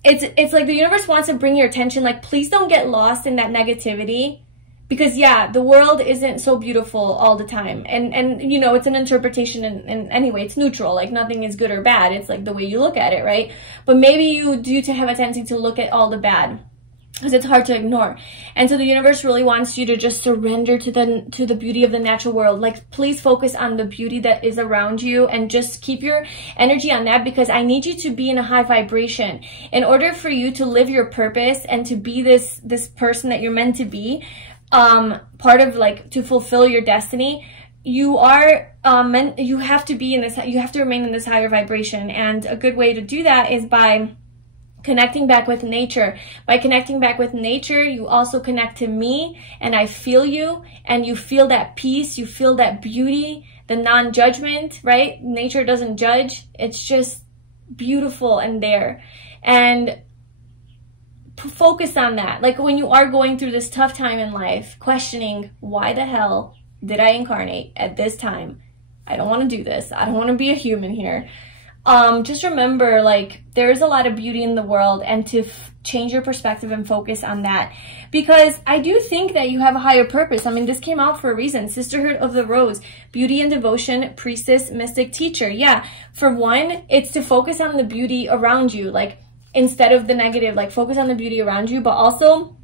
it's like the universe wants to bring your attention, like, please don't get lost in that negativity, because yeah, the world isn't so beautiful all the time. And you know, it's an interpretation, and anyway, it's neutral, like nothing is good or bad. It's like the way you look at it, right? But maybe you do to have a tendency to look at all the bad, because it's hard to ignore. And so the universe really wants you to just surrender to the beauty of the natural world. Like, please focus on the beauty that is around you and just keep your energy on that, because I need you to be in a high vibration. In order for you to live your purpose and to be this person that you're meant to be, part of, like, to fulfill your destiny, you are you have to be in this, you have to remain in this higher vibration. And a good way to do that is by connecting back with nature. By connecting back with nature, you also connect to me, and I feel you, and you feel that peace, you feel that beauty, the non-judgment, right? Nature doesn't judge. It's just beautiful and there. And focus on that. Like, when you are going through this tough time in life, questioning, why the hell did I incarnate at this time? I don't want to do this. I don't want to be a human here. Just remember, like, there's a lot of beauty in the world, and to change your perspective and focus on that. Because I do think that you have a higher purpose. I mean, this came out for a reason. Sisterhood of the Rose, beauty and devotion, priestess, mystic, teacher. Yeah, for one, it's to focus on the beauty around you, like, instead of the negative, like, focus on the beauty around you. But also,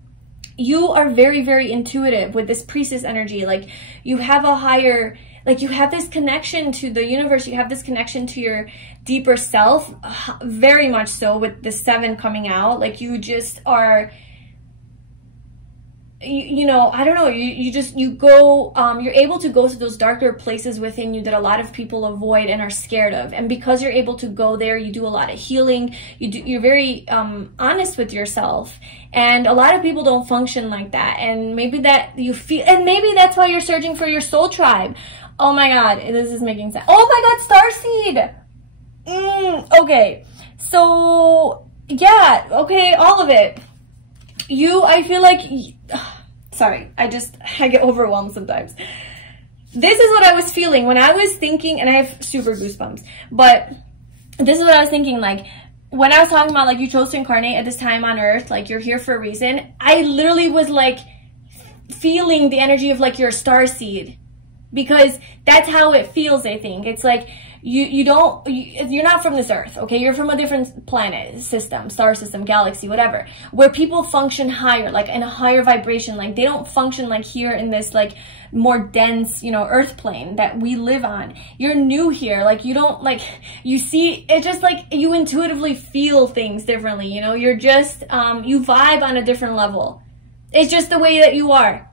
you are very, very intuitive with this priestess energy. Like, you have a higher, like, you have this connection to the universe, you have this connection to your deeper self, very much so, with the 7 coming out. Like, you just are, you know, I don't know, you go, you're able to go to those darker places within you that a lot of people avoid and are scared of. And because you're able to go there, you do a lot of healing. You're very honest with yourself. And a lot of people don't function like that. And maybe that you feel, and maybe that's why you're searching for your soul tribe. Oh my God, this is making sense. Oh my God, starseed. Okay, so yeah, okay, all of it. I feel like, sorry, I get overwhelmed sometimes. This is what I was feeling when I was thinking, and I have super goosebumps, but this is what I was thinking, like, when I was talking about, like, you chose to incarnate at this time on earth, like, you're here for a reason. I literally was, like, feeling the energy of, like, you're a starseed. because that's how it feels. I think it's like you're not from this earth, okay? You're from a different planet system, star system, galaxy, whatever, where people function higher, like in a higher vibration. Like they don't function like here in this like more dense, you know, earth plane that we live on. You're new here. Like you don't, like, you see, it's just like you intuitively feel things differently, you know? You're just you vibe on a different level. It's just the way that you are.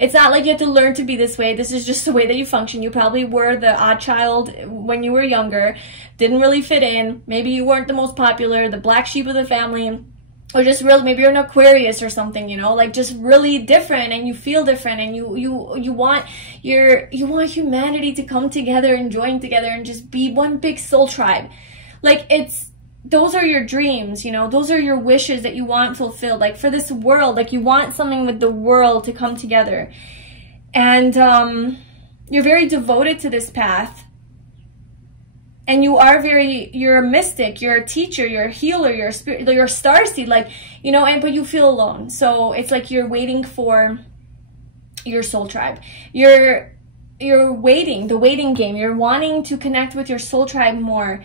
It's not like you have to learn to be this way. This is just the way that you function. You probably were the odd child when you were younger, didn't really fit in. Maybe you weren't the most popular, the black sheep of the family, or just really, maybe you're an Aquarius or something, you know, like just really different, and you feel different, and you want humanity to come together and join together and just be one big soul tribe. Like those are your dreams, you know, those are your wishes that you want fulfilled, like for this world, like you want something with the world to come together. And you're very devoted to this path. And you're a mystic, you're a teacher, you're a healer, you're a spirit, you're a starseed, like, you know, but you feel alone. So it's like you're waiting for your soul tribe. You're waiting, the waiting game. You're wanting to connect with your soul tribe more.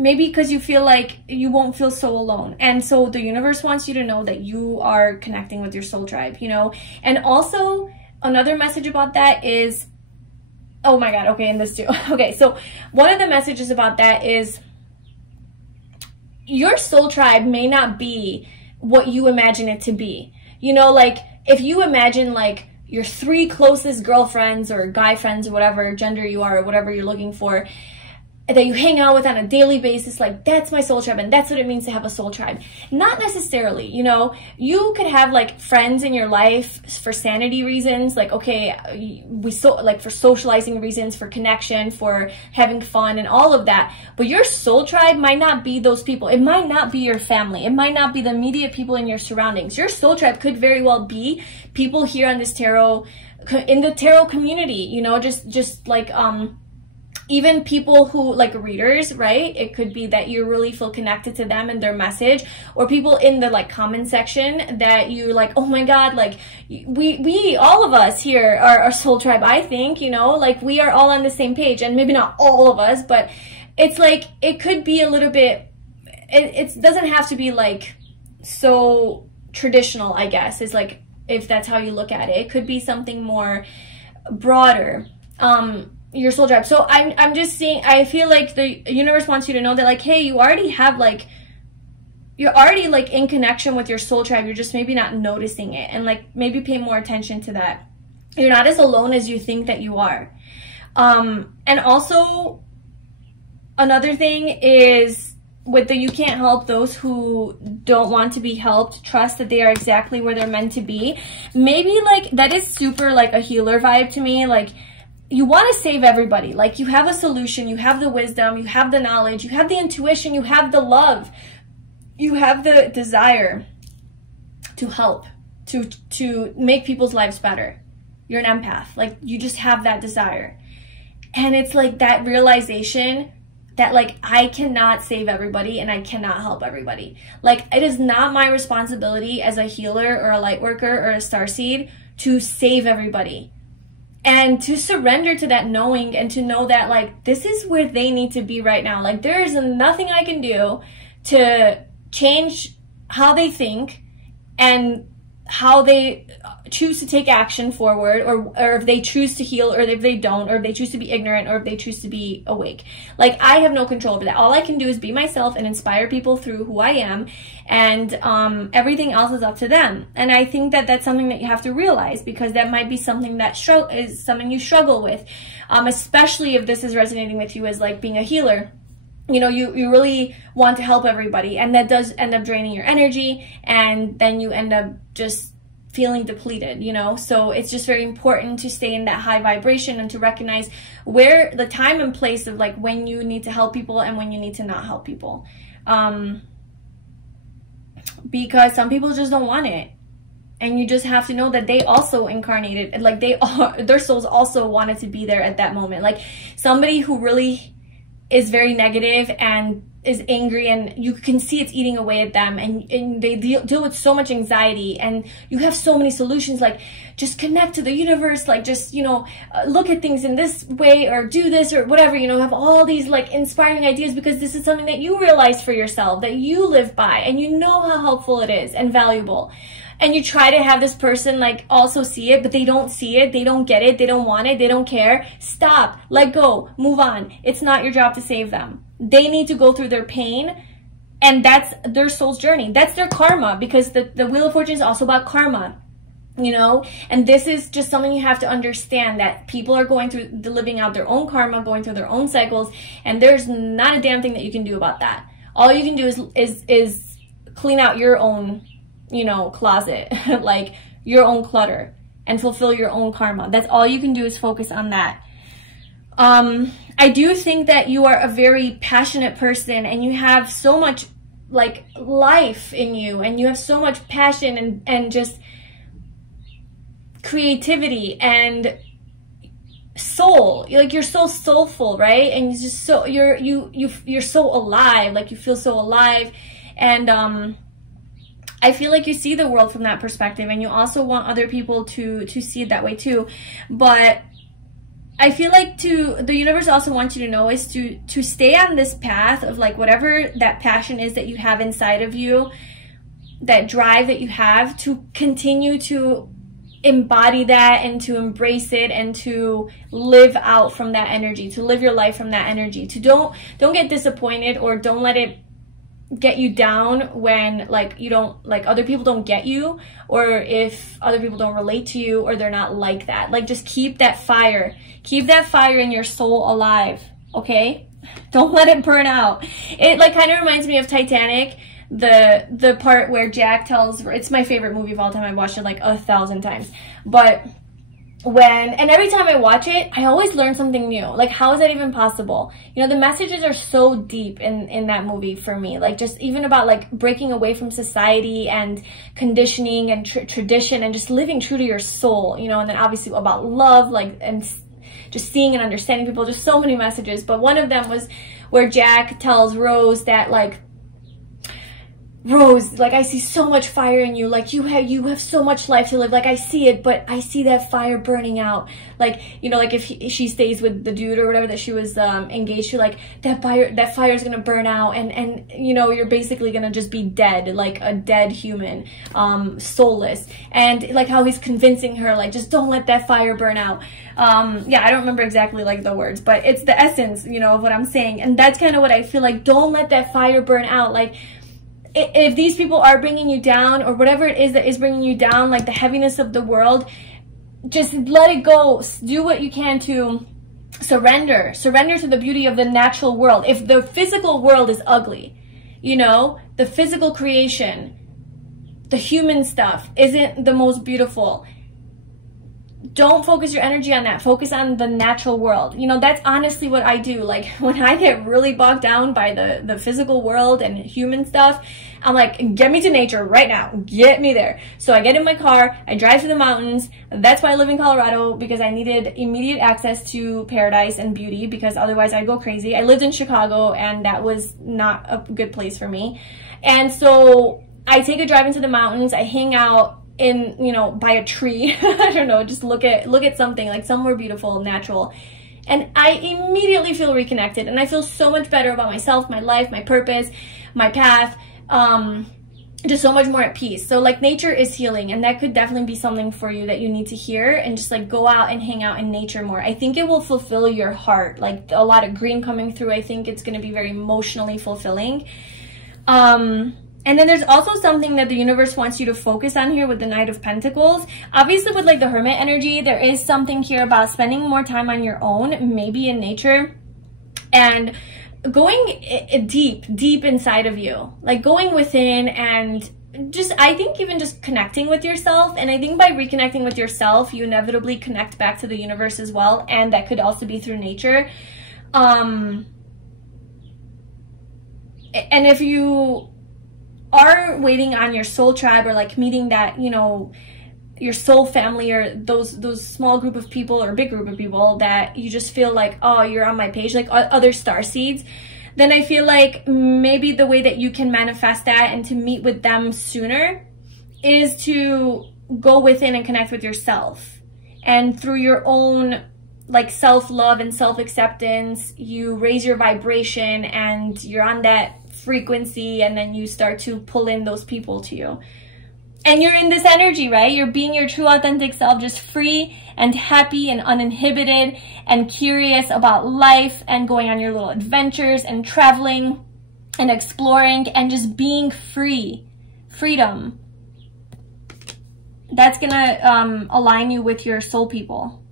Maybe because you feel like you won't feel so alone. And so the universe wants you to know that you are connecting with your soul tribe, you know? And also another message about that is, oh my God, okay, and this too. Okay, so one of the messages about that is your soul tribe may not be what you imagine it to be. You know, like if you imagine like your 3 closest girlfriends or guy friends or whatever gender you are or whatever you're looking for, that you hang out with on a daily basis, like that's my soul tribe, and that's what it means to have a soul tribe. Not necessarily, you know, you could have like friends in your life for sanity reasons, like, okay, like for socializing reasons, for connection, for having fun and all of that. But your soul tribe might not be those people. It might not be your family. It might not be the immediate people in your surroundings. Your soul tribe could very well be people here on this tarot, in the tarot community, you know, just like, even people who like readers, right? It could be that you really feel connected to them and their message, or people in the like comment section that you like, oh my God, like we all of us here are our soul tribe, I think, you know, like we are all on the same page. And maybe not all of us, but it's like, it could be a little bit, it doesn't have to be like so traditional, I guess. It's like, if that's how you look at it, it could be something more broader. Your soul tribe. So I'm just saying, I feel like the universe wants you to know that like, hey, you already have like, you're already like in connection with your soul tribe. You're just maybe not noticing it, and like maybe pay more attention to that. You're not as alone as you think that you are. And also another thing is with the you can't help those who don't want to be helped, trust that they are exactly where they're meant to be. Maybe like that is super like a healer vibe to me. Like, you want to save everybody. Like, you have a solution, you have the wisdom, you have the knowledge, you have the intuition, you have the love, you have the desire to help, to make people's lives better. You're an empath. Like, you just have that desire. And it's like that realization that like, I cannot save everybody and I cannot help everybody. Like, it is not my responsibility as a healer or a light worker or a starseed to save everybody. And to surrender to that knowing, and to know that like, this is where they need to be right now. Like, there is nothing I can do to change how they think and how they choose to take action forward, or if they choose to heal, or if they don't, or if they choose to be ignorant, or if they choose to be awake. Like, I have no control over that. All I can do is be myself and inspire people through who I am, and everything else is up to them. And I think that that's something that you have to realize, because that might be something that is something you struggle with, especially if this is resonating with you as like being a healer. You know, you really want to help everybody, and that does end up draining your energy, and then you end up just feeling depleted, you know? So it's just very important to stay in that high vibration and to recognize where the time and place of like when you need to help people and when you need to not help people. Because some people just don't want it. And you just have to know that they also incarnated, like their souls also wanted to be there at that moment. Like, somebody who really is very negative and is angry, and you can see it's eating away at them, and they deal with so much anxiety, and you have so many solutions, like just connect to the universe, like just, you know, look at things in this way, or do this, or whatever, you know, have all these like inspiring ideas, because this is something that you realize for yourself, that you live by, and you know how helpful it is and valuable. And you try to have this person like also see it, but they don't see it, they don't get it, they don't want it, they don't care. Stop, let go, move on. It's not your job to save them. They need to go through their pain, and that's their soul's journey. That's their karma, because the Wheel of Fortune is also about karma, you know? And this is just something you have to understand, that people are going through, living out their own karma, going through their own cycles, and there's not a damn thing that you can do about that. All you can do is clean out your own, you know, closet, like your own clutter, and fulfill your own karma. That's all you can do, is focus on that. I do think that you are a very passionate person, and you have so much like life in you, and you have so much passion and just creativity and soul. Like, you're so soulful, right? And you just so you're so alive, like you feel so alive. And I feel like you see the world from that perspective, and you also want other people to see it that way too. But I feel like the universe also wants you to know is to stay on this path of like whatever that passion is that you have inside of you, that drive that you have, to continue to embody that and to embrace it and to live out from that energy, to live your life from that energy. To don't get disappointed, or don't let it get you down when like you don't, like other people don't get you, or if other people don't relate to you, or they're not like that. Like, just keep that fire in your soul alive, okay? Don't let it burn out. It like kind of reminds me of Titanic, the part where Jack tells, it's my favorite movie of all time, I've watched it like 1,000 times, but and every time I watch it, I always learn something new. Like, how is that even possible? You know, the messages are so deep in that movie for me. Like, just even about like breaking away from society and conditioning and tradition, and just living true to your soul, you know. And then obviously about love, like, and just seeing and understanding people. Just so many messages. But one of them was where Jack tells Rose that, like, Rose, like, I see so much fire in you. Like, you have so much life to live. Like, I see it, but I see that fire burning out. Like, you know, like if she stays with the dude or whatever that she was engaged to, like, that fire is gonna burn out, and you know, you're basically gonna just be dead, like a dead human, soulless. And like how he's convincing her, like, just don't let that fire burn out. Yeah, I don't remember exactly like the words, but it's the essence, you know, of what I'm saying. And that's kind of what I feel like. Don't let that fire burn out. Like, if these people are bringing you down, or whatever it is that is bringing you down, like the heaviness of the world, just let it go. Do what you can to surrender to the beauty of the natural world. If the physical world is ugly, you know, the physical creation, the human stuff isn't the most beautiful, don't focus your energy on that. Focus on the natural world. You know, that's honestly what I do. Like, when I get really bogged down by the physical world and human stuff, I'm like, get me to nature right now. Get me there. So I get in my car, I drive to the mountains. That's why I live in Colorado, because I needed immediate access to paradise and beauty, because otherwise I'd go crazy. I lived in Chicago, and that was not a good place for me. And so I take a drive into the mountains. I hang out in, you know, by a tree. I don't know, just look at something, like somewhere beautiful, natural. And I immediately feel reconnected, and I feel so much better about myself, my life, my purpose, my path, just so much more at peace. So like, nature is healing, and that could definitely be something for you that you need to hear, and just like go out and hang out in nature more. I think it will fulfill your heart. Like, a lot of green coming through, I think it's going to be very emotionally fulfilling. And then there's also something that the universe wants you to focus on here with the Knight of Pentacles. Obviously, with like the Hermit energy, there is something here about spending more time on your own, maybe in nature, and going deep inside of you, like going within, and just, I think even just connecting with yourself. And I think by reconnecting with yourself, you inevitably connect back to the universe as well, and that could also be through nature. And if you are waiting on your soul tribe, or like meeting that, you know, your soul family, or those small group of people or big group of people that you just feel like, oh, you're on my page, like other star seeds, then I feel like maybe the way that you can manifest that and to meet with them sooner is to go within and connect with yourself. And through your own like self-love and self-acceptance, you raise your vibration and you're on that frequency, and then you start to pull in those people to you. And you're in this energy, right? You're being your true authentic self, just free and happy and uninhibited and curious about life and going on your little adventures and traveling and exploring and just being free. Freedom. That's gonna align you with your soul people.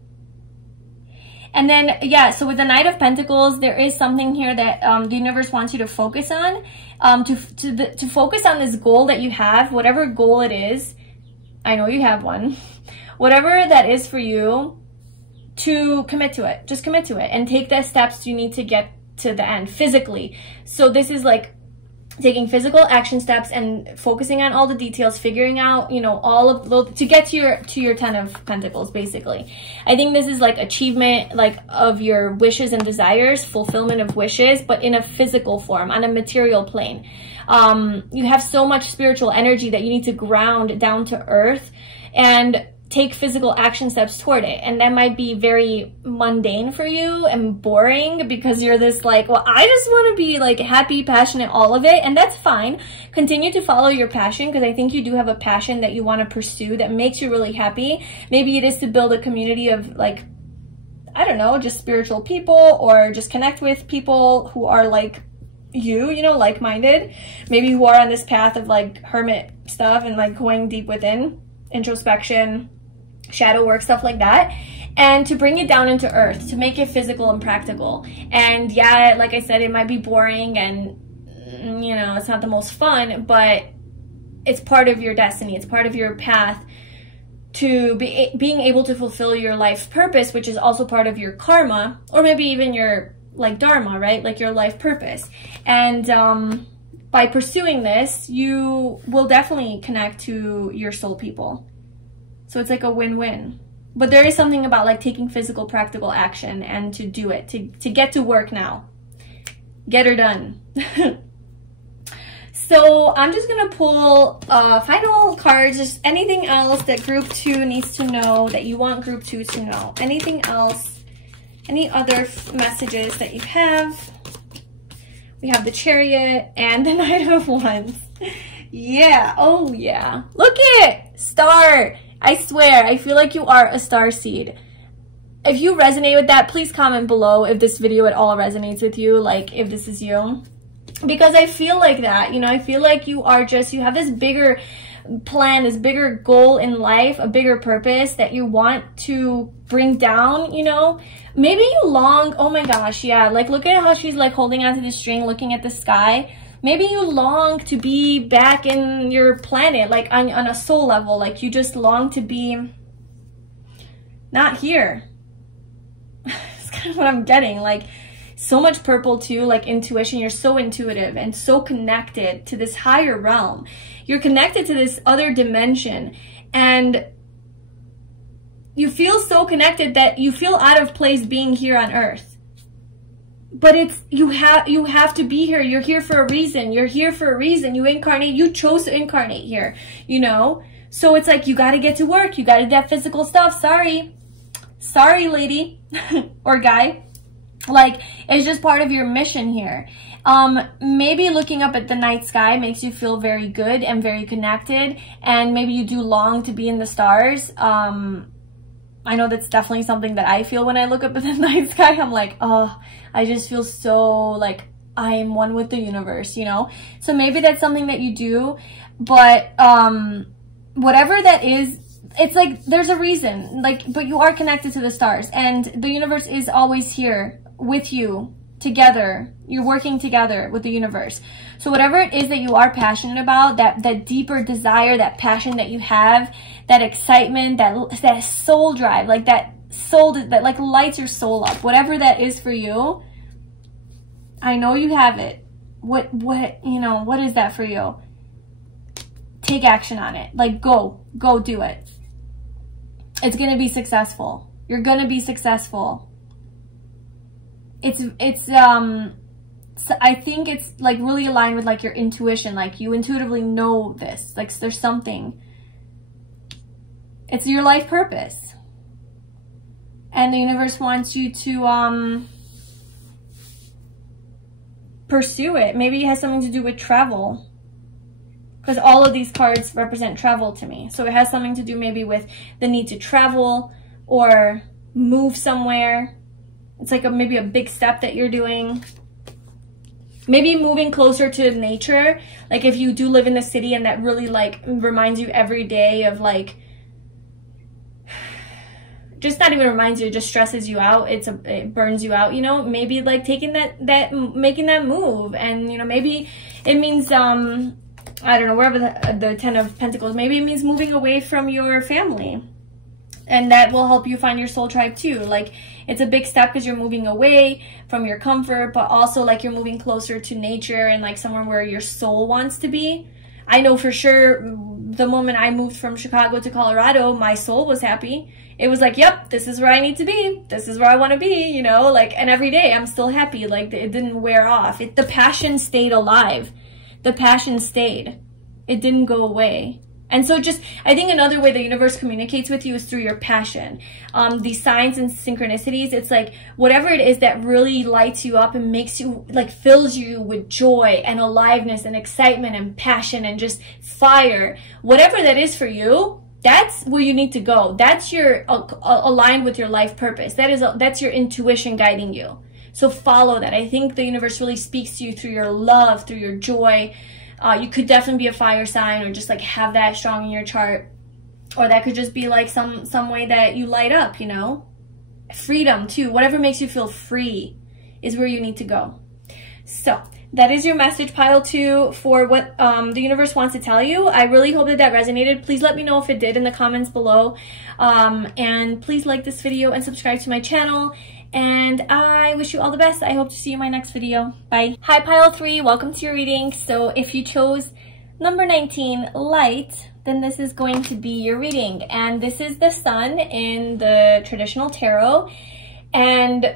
And then, yeah, so with the Knight of Pentacles, there is something here that the universe wants you to focus on. To focus on this goal that you have, whatever goal it is. I know you have one. Whatever that is for you, to commit to it. Just commit to it and take the steps you need to get to the end physically. So this is like taking physical action steps and focusing on all the details, figuring out, you know, all of the, to get to your 10 of Pentacles, basically. I think this is like achievement, like of your wishes and desires, fulfillment of wishes, but in a physical form, on a material plane. You have so much spiritual energy that you need to ground down to earth and take physical action steps toward it. And that might be very mundane for you and boring because you're this like, well, I just want to be like happy, passionate, all of it. And that's fine. Continue to follow your passion, because I think you do have a passion that you want to pursue that makes you really happy. Maybe it is to build a community of like, I don't know, just spiritual people, or just connect with people who are like you know, like-minded. Maybe who are on this path of like hermit stuff and like going deep within, introspection, shadow work, stuff like that, and to bring it down into earth, to make it physical and practical. And yeah, like I said, it might be boring and, you know, it's not the most fun, but it's part of your destiny. It's part of your path to being able to fulfill your life's purpose, which is also part of your karma, or maybe even your like dharma, right? Like your life purpose. And by pursuing this, you will definitely connect to your soul people. So it's like a win-win. But there is something about like taking physical, practical action and to do it, to get to work now. Get her done. So I'm just going to pull final cards, just anything else that group 2 needs to know, that you want group 2 to know. Anything else, any other messages that you have. We have the Chariot and the Knight of Wands. Yeah, oh yeah. Look at Star. I swear, I feel like you are a star seed. If you resonate with that, please comment below if this video at all resonates with you, like if this is you. Because I feel like that, you know, I feel like you are just, you have this bigger plan, this bigger goal in life, a bigger purpose that you want to bring down, you know. Maybe you long, oh my gosh, yeah, like look at how she's like holding onto the string, looking at the sky. Maybe you long to be back in your planet, like on a soul level, like you just long to be not here. It's kind of what I'm getting, like so much purple too, like intuition. You're so intuitive and so connected to this higher realm. You're connected to this other dimension, and you feel so connected that you feel out of place being here on earth. But it's, you have to be here. You're here for a reason. You're here for a reason. You incarnate, you chose to incarnate here, you know? So it's like, you got to get to work. You got to do that physical stuff. Sorry, lady or guy. Like, it's just part of your mission here. Maybe looking up at the night sky makes you feel very good and very connected. And maybe you do long to be in the stars. I know that's definitely something that I feel when I look up at the night sky. I'm like, oh, I just feel so like I am one with the universe, you know? So maybe that's something that you do, but whatever that is, it's like there's a reason, like, but you are connected to the stars, and the universe is always here with you, together. You're working together with the universe. So whatever it is that you are passionate about, that deeper desire, that passion that you have, that excitement, that soul drive, like that soul that like lights your soul up, whatever that is for you, I know you have it. What you know, what is that for you? Take action on it. Like go do it. It's going to be successful. You're going to be successful. It's I think it's like really aligned with like your intuition, like you intuitively know this, like there's something. It's your life purpose. And the universe wants you to pursue it. Maybe it has something to do with travel, because all of these cards represent travel to me. So it has something to do maybe with the need to travel or move somewhere. It's like maybe a big step that you're doing. Maybe moving closer to nature. Like if you do live in the city and that really like reminds you every day of like, just not even reminds you, it just stresses you out. It burns you out, you know, maybe like taking making that move. And, you know, maybe it means, I don't know, wherever the 10 of Pentacles, maybe it means moving away from your family. And that will help you find your soul tribe too. Like it's a big step because you're moving away from your comfort, but also like you're moving closer to nature and like somewhere where your soul wants to be. I know for sure the moment I moved from Chicago to Colorado, my soul was happy. It was like, yep, this is where I need to be. This is where I want to be, you know, like, and every day I'm still happy. Like it didn't wear off. The passion stayed alive. The passion stayed. It didn't go away. And so just, I think another way the universe communicates with you is through your passion. These signs and synchronicities, it's like whatever it is that really lights you up and makes you, like fills you with joy and aliveness and excitement and passion and just fire. Whatever that is for you, that's where you need to go. That's your, aligned with your life purpose. That's your intuition guiding you. So follow that. I think the universe really speaks to you through your love, through your joy. You could definitely be a fire sign or just like have that strong in your chart. Or that could just be like some way that you light up, you know. Freedom too. Whatever makes you feel free is where you need to go. So that is your message, pile 2, for what the universe wants to tell you. I really hope that resonated. Please let me know if it did in the comments below. And please like this video and subscribe to my channel. And I wish you all the best. I hope to see you in my next video. Bye. Hi, pile 3. Welcome to your reading. So if you chose number 19, light, then this is going to be your reading. And this is the sun in the traditional tarot. And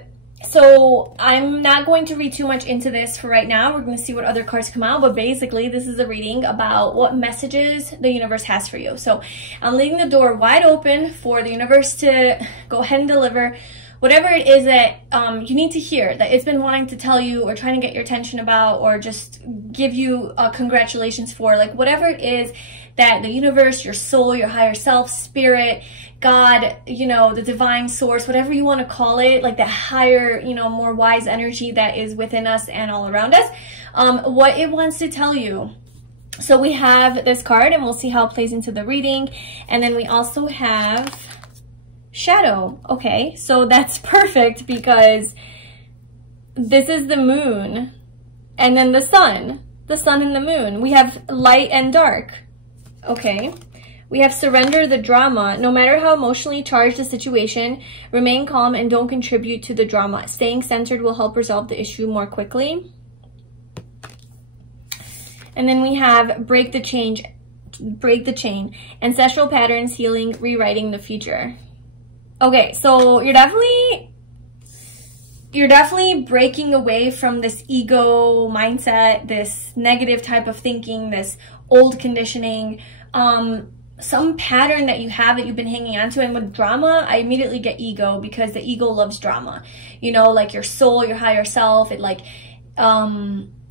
so I'm not going to read too much into this for right now. We're going to see what other cards come out. But basically, this is a reading about what messages the universe has for you. So I'm leaving the door wide open for the universe to go ahead and deliver whatever it is that you need to hear, that it's been wanting to tell you or trying to get your attention about or just give you congratulations for, like whatever it is that the universe, your soul, your higher self, spirit, God, you know, the divine source, whatever you want to call it, like that higher, you know, more wise energy that is within us and all around us, what it wants to tell you. So we have this card and we'll see how it plays into the reading. And then we also have shadow. Okay, so that's perfect because this is the moon and then the sun and the moon. We have light and dark. Okay, we have surrender the drama. No matter how emotionally charged the situation, remain calm and don't contribute to the drama. Staying centered will help resolve the issue more quickly. And then we have break the chain, ancestral patterns, healing, rewriting the future. Okay, so you're definitely breaking away from this ego mindset, this negative type of thinking, this old conditioning, some pattern that you have that you've been hanging on to. And with drama, I immediately get ego because the ego loves drama. You know, like your soul, your higher self, it like,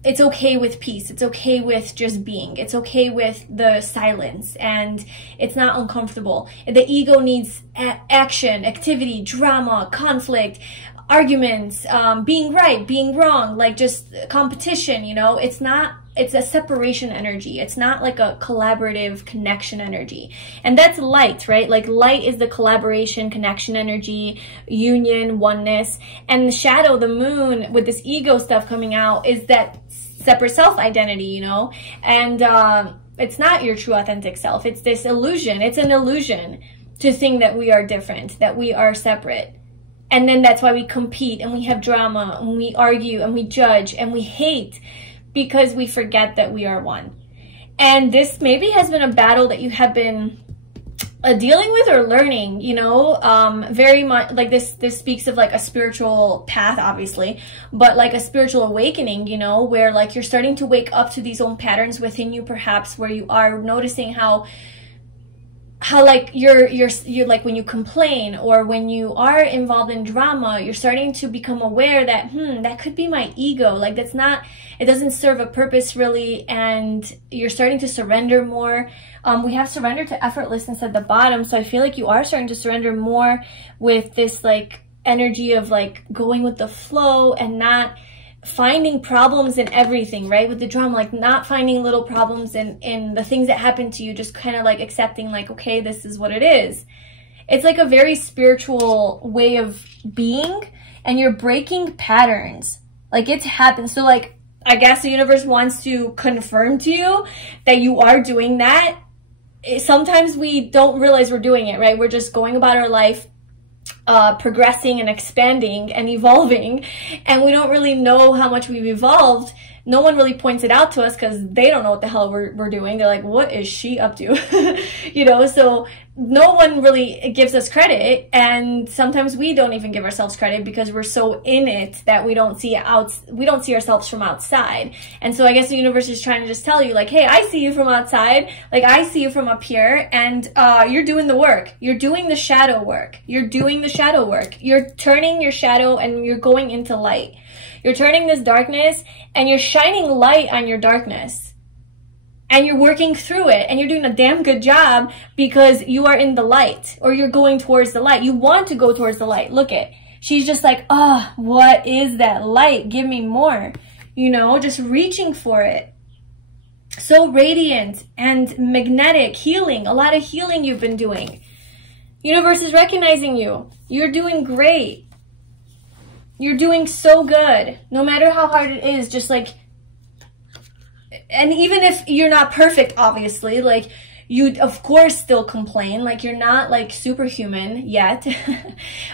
it's okay with peace. It's okay with just being. It's okay with the silence, and it's not uncomfortable. The ego needs action, activity, drama, conflict, arguments, being right, being wrong, like just competition, you know. It's a separation energy. It's not like a collaborative connection energy. And that's light, right? Like light is the collaboration, connection energy, union, oneness. And the shadow, the moon, with this ego stuff coming out, is that separate self identity, you know. And it's not your true authentic self. It's this illusion. It's an illusion to think that we are different, that we are separate. And then that's why we compete and we have drama and we argue and we judge and we hate, because we forget that we are one. And this maybe has been a battle that you have been dealing with or learning, you know, very much like this speaks of like a spiritual path, obviously, but like a spiritual awakening, you know, where like you're starting to wake up to these own patterns within you, perhaps, where you are noticing how like you're like when you complain or when you are involved in drama, you're starting to become aware that that could be my ego, like that's not, it doesn't serve a purpose really, and you're starting to surrender more. We have surrender to effortlessness at the bottom, so I feel like you are starting to surrender more with this like energy of like going with the flow and not finding problems in everything, right? With the drama, like not finding little problems in the things that happen to you, just kind of like accepting like, okay, this is what it is. It's like a very spiritual way of being, and you're breaking patterns. Like it's happened. So like, I guess the universe wants to confirm to you that you are doing that. Sometimes we don't realize we're doing it, right? We're just going about our life progressing and expanding and evolving, and we don't really know how much we've evolved. No one really points it out to us because they don't know what the hell we're doing. They're like, what is she up to? You know, so no one really gives us credit, and sometimes we don't even give ourselves credit because we're so in it that we don't see ourselves from outside. And so I guess the universe is trying to just tell you like, hey, I see you from outside, like I see you from up here, and you're doing the work. You're doing the shadow work. You're doing the shadow work. You're turning your shadow and you're going into light. You're turning this darkness and you're shining light on your darkness. And you're working through it, and you're doing a damn good job because you are in the light, or you're going towards the light. You want to go towards the light. Look at, she's just like, oh, what is that light? Give me more, you know, just reaching for it. So radiant and magnetic, healing, a lot of healing you've been doing. Universe is recognizing you. You're doing great. You're doing so good. No matter how hard it is, just like, and even if you're not perfect, obviously, like you of course still complain, like you're not like superhuman yet.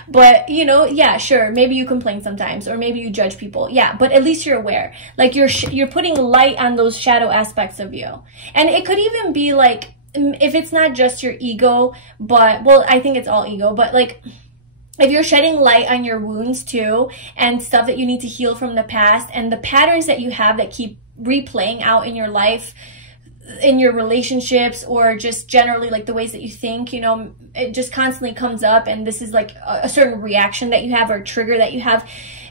But you know, yeah, sure, maybe you complain sometimes, or maybe you judge people, yeah, but at least you're aware, like you're putting light on those shadow aspects of you. And it could even be like, if it's not just your ego, but well, I think it's all ego, but like if you're shedding light on your wounds too, and stuff that you need to heal from the past, and the patterns that you have that keep replaying out in your life, in your relationships, or just generally like the ways that you think, you know, it just constantly comes up, and this is like a certain reaction that you have or trigger that you have,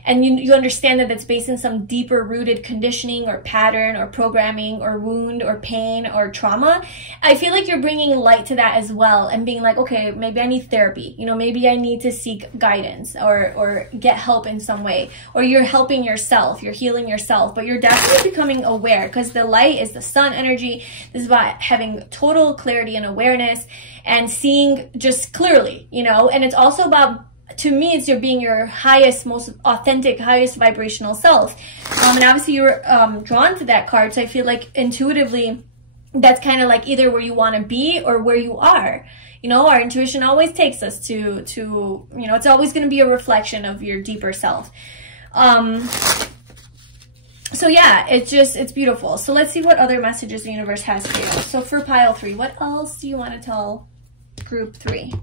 and you understand that it's based in some deeper rooted conditioning or pattern or programming or wound or pain or trauma. I feel like you're bringing light to that as well, and being like, okay, maybe I need therapy, you know, maybe I need to seek guidance or get help in some way, or you're helping yourself, you're healing yourself, but you're definitely becoming aware, because the light is the sun energy. This is about having total clarity and awareness and seeing just clearly, you know, and it's also about, to me, it's your being your highest, most authentic, highest vibrational self. And obviously you're drawn to that card, so I feel like intuitively that's kind of like either where you want to be or where you are. You know, our intuition always takes us to you know, it's always going to be a reflection of your deeper self. So yeah, it's beautiful. So let's see what other messages the universe has for you. So for pile 3, what else do you want to tell group 3?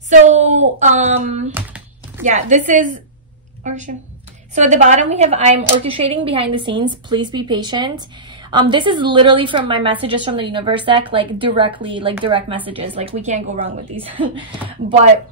So, yeah, this is, so at the bottom we have, I'm orchestrating behind the scenes, please be patient. This is literally from my messages from the universe deck, like directly, like direct messages, like we can't go wrong with these. But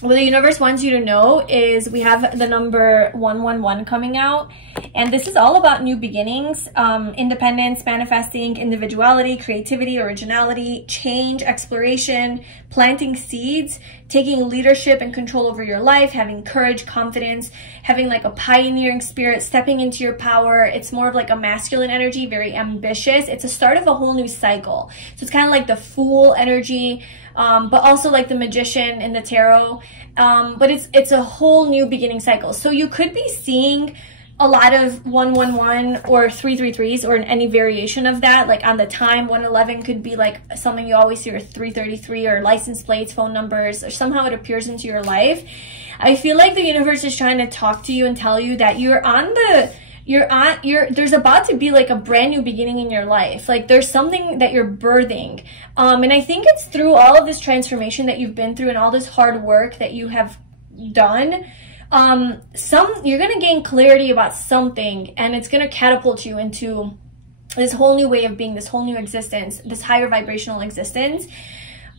what the universe wants you to know is we have the number 111 coming out, and this is all about new beginnings, independence, manifesting, individuality, creativity, originality, change, exploration, planting seeds, taking leadership and control over your life, having courage, confidence, having like a pioneering spirit, stepping into your power. It's more of like a masculine energy, very ambitious. It's a start of a whole new cycle. So it's kind of like the Fool energy, but also like the Magician in the tarot. But it's a whole new beginning cycle. So you could be seeing a lot of 111 or 333s or in any variation of that. Like on the time, 111 could be like something you always see, or 333, or license plates, phone numbers, or somehow it appears into your life. I feel like the universe is trying to talk to you and tell you that there's about to be like a brand new beginning in your life. Like there's something that you're birthing. And I think it's through all of this transformation that you've been through and all this hard work that you have done. You're going to gain clarity about something, and it's going to catapult you into this whole new way of being, this whole new existence, this higher vibrational existence.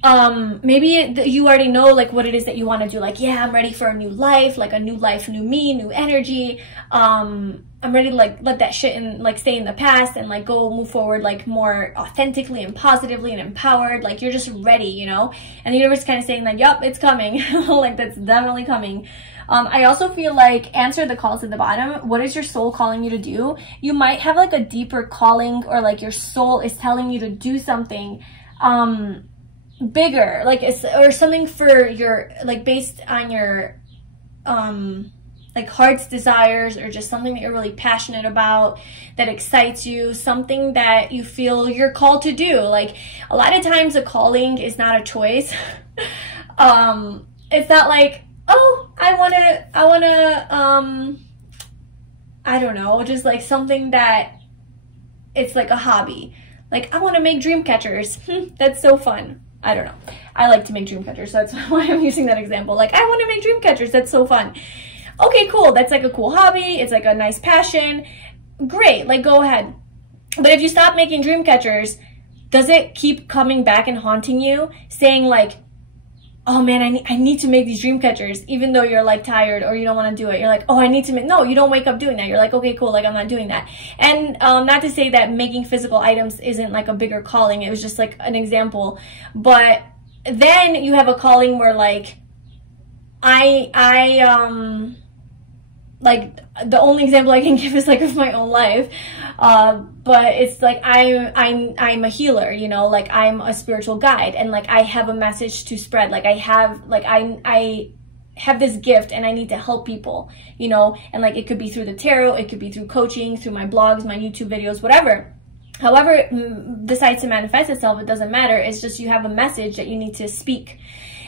Maybe you already know like what it is that you want to do. Like, yeah, I'm ready for a new life, like a new life, new me, new energy. I'm ready to like let that shit and like stay in the past and like go move forward like more authentically and positively and empowered. Like you're just ready, you know? And the universe is kind of saying like, yup, it's coming. Like that's definitely coming. I also feel like answer the calls at the bottom. What is your soul calling you to do? You might have like a deeper calling, or like your soul is telling you to do something bigger, like or something for your, like based on your like heart's desires, or just something that you're really passionate about, that excites you, something that you feel you're called to do. Like a lot of times a calling is not a choice. It's not like, oh, I don't know, just like something that it's like a hobby. Like I want to make dream catchers. That's so fun. I don't know. I like to make dream catchers, so that's why I'm using that example. Like I want to make dream catchers. That's so fun. Okay, cool. That's like a cool hobby. It's like a nice passion. Great. Like go ahead. But if you stop making dream catchers, does it keep coming back and haunting you, saying like, oh man, I need to make these dream catchers, even though you're like tired or you don't want to do it. You're like, oh, I need to make, no, you don't wake up doing that. You're like, okay, cool. Like I'm not doing that. And not to say that making physical items isn't like a bigger calling. It was just like an example. But then you have a calling where like, like the only example I can give is like of my own life. But it's like I'm a healer, you know, like I'm a spiritual guide, and like I have a message to spread. Like I have this gift and I need to help people, you know, and like it could be through the tarot, it could be through coaching, through my blogs, my YouTube videos, whatever. However it decides to manifest itself, it doesn't matter. It's just you have a message that you need to speak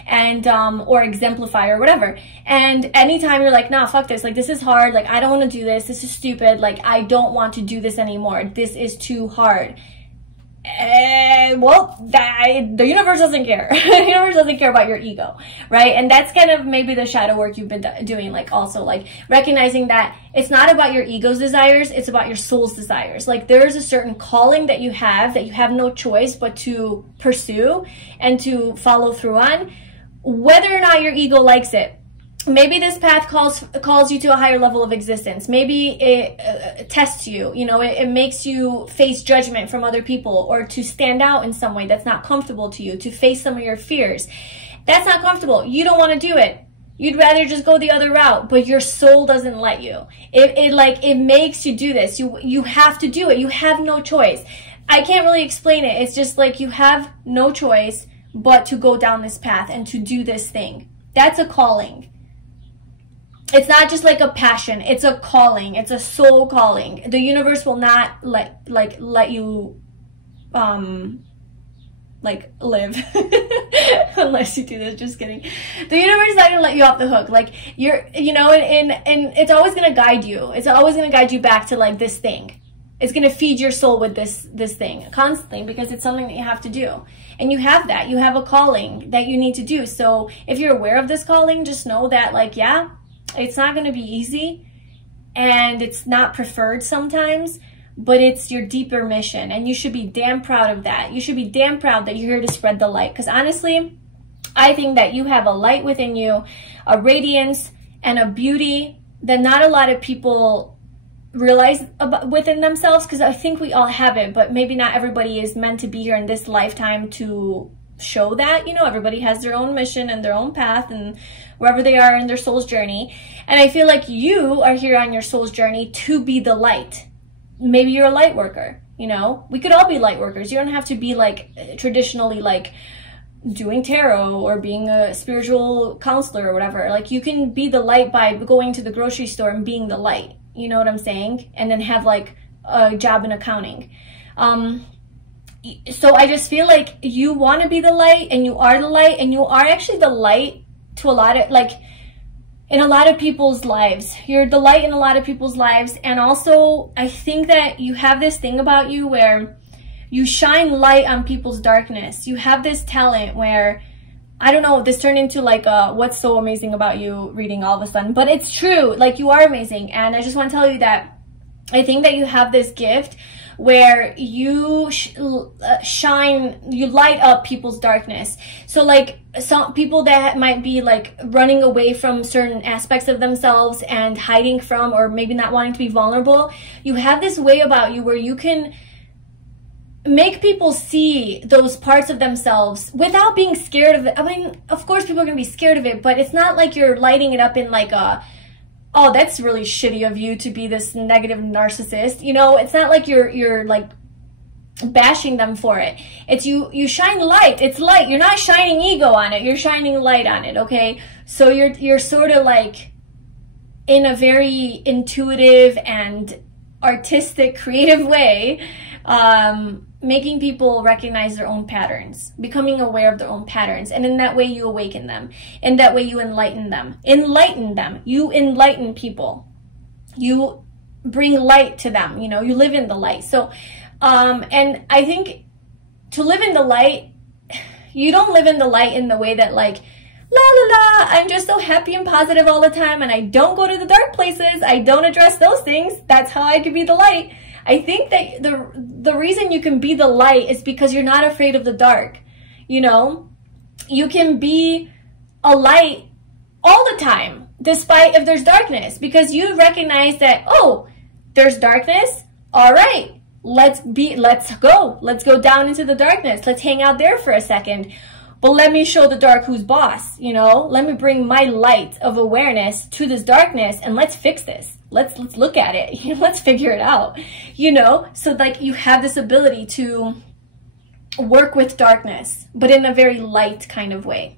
and or exemplify or whatever. And anytime you're like, nah, fuck this, like this is hard, like I don't want to do this, this is stupid, like I don't want to do this anymore, this is too hard. Well, the universe doesn't care. The universe doesn't care about your ego, right? And that's kind of maybe the shadow work you've been doing, like also like recognizing that it's not about your ego's desires, it's about your soul's desires. Like there's a certain calling that you have no choice but to pursue and to follow through on, whether or not your ego likes it. Maybe this path calls you to a higher level of existence. Maybe it tests you, you know, it makes you face judgment from other people, or to stand out in some way that's not comfortable to you, to face some of your fears. That's not comfortable. You don't want to do it. You'd rather just go the other route, but your soul doesn't let you. It makes you do this. You have to do it. You have no choice. I can't really explain it. It's just like you have no choice but to go down this path and to do this thing. That's a calling. It's not just like a passion, it's a calling, it's a soul calling. The universe will not let you like live unless you do this. Just kidding. The universe is not gonna let you off the hook. Like you're, you know, and it's always gonna guide you. It's always gonna guide you back to like this thing. It's gonna feed your soul with this thing constantly, because it's something that you have to do. And you have that. You have a calling that you need to do. So if you're aware of this calling, just know that like, yeah, it's not going to be easy, and it's not preferred sometimes, but it's your deeper mission, and you should be damn proud of that. You should be damn proud that you're here to spread the light, because honestly, I think that you have a light within you, a radiance and a beauty that not a lot of people realize about within themselves, because I think we all have it, but maybe not everybody is meant to be here in this lifetime to show that. You know, everybody has their own mission and their own path and wherever they are in their soul's journey. And I feel like you are here on your soul's journey to be the light. Maybe you're a light worker, you know? We could all be light workers. You don't have to be like traditionally like doing tarot or being a spiritual counselor or whatever. Like you can be the light by going to the grocery store and being the light. you know what I'm saying? And then have like a job in accounting. So I just feel like you want to be the light, and you are the light, and you are actually the light to a lot of, like, in a lot of people's lives. You're the light in a lot of people's lives. And also I think that you have this thing about you where you shine light on people's darkness. You have this talent where, I don't know, this turned into like a what's so amazing about you reading all of a sudden, but it's true. Like, you are amazing. And I just want to tell you that I think that you have this gift where you shine, you light up people's darkness. So like some people that might be like running away from certain aspects of themselves and hiding from, or maybe not wanting to be vulnerable, you have this way about you where you can make people see those parts of themselves without being scared of it. I mean, of course people are going to be scared of it, but it's not like you're lighting it up in like a, oh, that's really shitty of you to be this negative narcissist. You know, it's not like you're like bashing them for it. It's you shine light. It's light. You're not shining ego on it. You're shining light on it, okay? So you're sort of like in a very intuitive and artistic, creative way, making people recognize their own patterns, becoming aware of their own patterns. And in that way you awaken them. In that way you enlighten them. Enlighten them. You enlighten people. You bring light to them. You know, you live in the light. So, and I think to live in the light, you don't live in the light in the way that like, la la la, I'm just so happy and positive all the time, and I don't go to the dark places. I don't address those things. That's how I can be the light. I think that the reason you can be the light is because you're not afraid of the dark. You know, you can be a light all the time, despite if there's darkness, because you recognize that, oh, there's darkness. All right, let's go down into the darkness. Let's hang out there for a second. But let me show the dark who's boss, you know? Let me bring my light of awareness to this darkness, and let's fix this. Let's look at it. Let's figure it out, you know? So like you have this ability to work with darkness, but in a very light kind of way.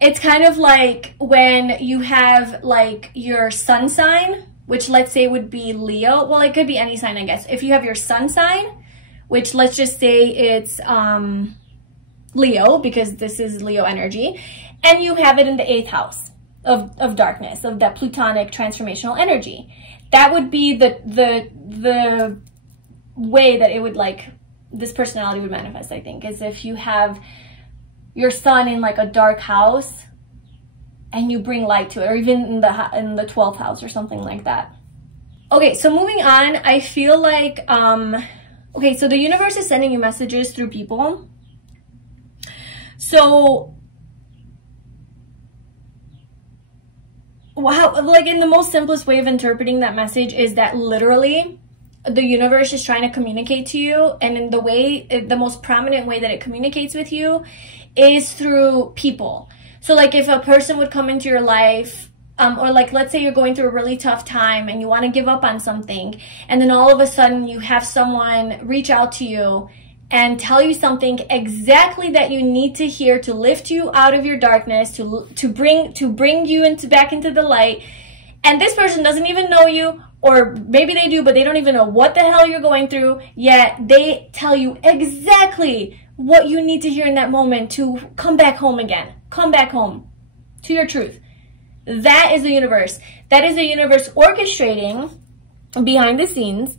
It's kind of like when you have like your sun sign, which let's say would be Leo. Well, it could be any sign, I guess. If you have your sun sign, which let's just say it's Leo, because this is Leo energy, and you have it in the 8th house of darkness, of that plutonic transformational energy. That would be the way that it would, like, this personality would manifest, I think, is if you have your sun in like a dark house and you bring light to it, or even in the 12th house or something like that. Okay, so moving on, I feel like okay, so the universe is sending you messages through people. So, wow, like in the most simplest way of interpreting that message is that literally the universe is trying to communicate to you, and in the most prominent way that it communicates with you is through people. So like if a person would come into your life, or like let's say you're going through a really tough time and you want to give up on something, and then all of a sudden you have someone reach out to you and tell you something exactly that you need to hear to lift you out of your darkness, to bring you back into the light. And this person doesn't even know you, or maybe they do, but they don't even know what the hell you're going through, yet they tell you exactly what you need to hear in that moment to come back home again. Come back home to your truth. That is the universe. That is the universe orchestrating behind the scenes,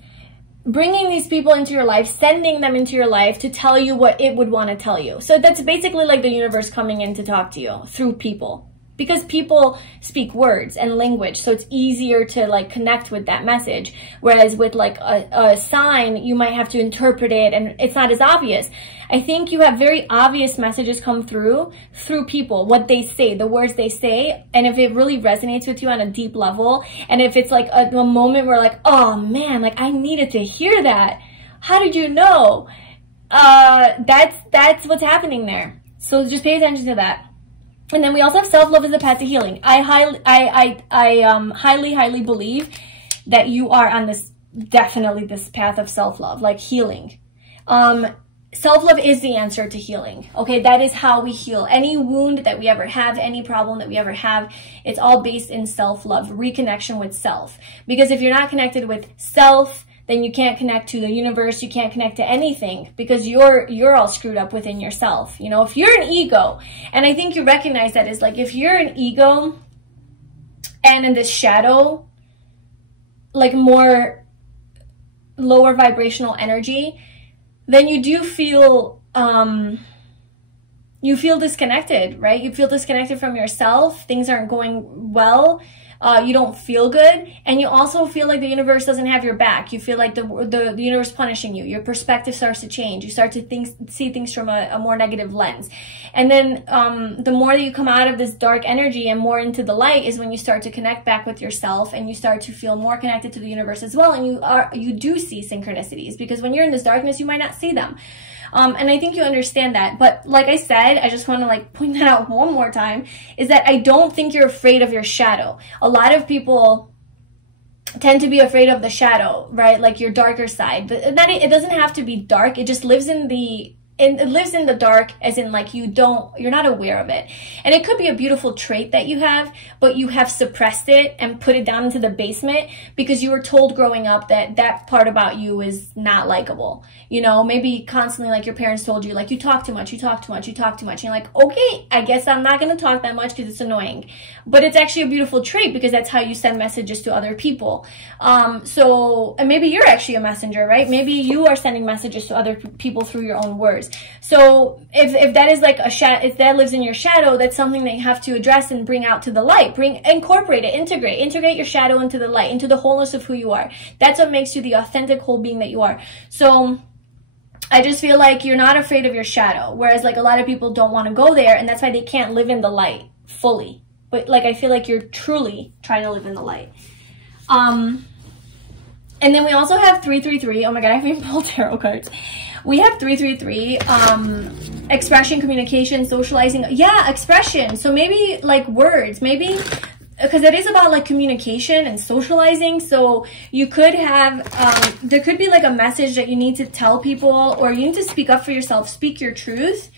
bringing these people into your life, sending them into your life to tell you what it would want to tell you. So that's basically like the universe coming in to talk to you through people, because people speak words and language, so it's easier to like connect with that message. Whereas with like a sign, you might have to interpret it and it's not as obvious. I think you have very obvious messages come through people, what they say, the words they say. And if it really resonates with you on a deep level, and if it's like a moment where like, oh man, like I needed to hear that. How did you know? That's what's happening there. So just pay attention to that. And then we also have self-love as a path to healing. I highly believe that you are on this, definitely this path of self-love, like healing. self-love is the answer to healing. Okay, that is how we heal. Any wound that we ever have, any problem that we ever have, it's all based in self-love, reconnection with self. Because if you're not connected with self, then you can't connect to the universe, you can't connect to anything, because you're all screwed up within yourself. You know, if you're an ego, and I think you recognize that, is like, if you're an ego and in this shadow, like more lower vibrational energy, then you do feel, you feel disconnected, right? You feel disconnected from yourself. Things aren't going well. You don't feel good. And you also feel like the universe doesn't have your back. You feel like the universe punishing you. Your perspective starts to change. You start to see things from a more negative lens. And then the more that you come out of this dark energy and more into the light is when you start to connect back with yourself, and you start to feel more connected to the universe as well. And you do see synchronicities, because when you're in this darkness, you might not see them. And I think you understand that. But like I said, I just want to like point that out one more time, is that I don't think you're afraid of your shadow. A lot of people tend to be afraid of the shadow, right? Like your darker side. But it doesn't have to be dark. It just lives in the dark, as in like you're not aware of it. And it could be a beautiful trait that you have, but you have suppressed it and put it down into the basement because you were told growing up that that part about you is not likable. You know, maybe constantly, like your parents told you, like, you talk too much, you talk too much, you talk too much. And you're like, okay, I guess I'm not going to talk that much because it's annoying. But it's actually a beautiful trait, because that's how you send messages to other people. And maybe you're actually a messenger, right? Maybe you are sending messages to other people through your own words. So if that is like if that lives in your shadow, that's something that you have to address and bring out to the light. Incorporate it, integrate your shadow into the light, into the wholeness of who you are. That's what makes you the authentic whole being that you are. So I just feel like you're not afraid of your shadow, whereas like a lot of people don't want to go there, and that's why they can't live in the light fully. But like, I feel like you're truly trying to live in the light. And then we also have 333. Oh my God, I haven't even pulled tarot cards. We have 333, expression, communication, socializing. Yeah, expression. So maybe like words, maybe, because it is about like communication and socializing. So you could have, there could be like a message that you need to tell people, or you need to speak up for yourself, speak your truth.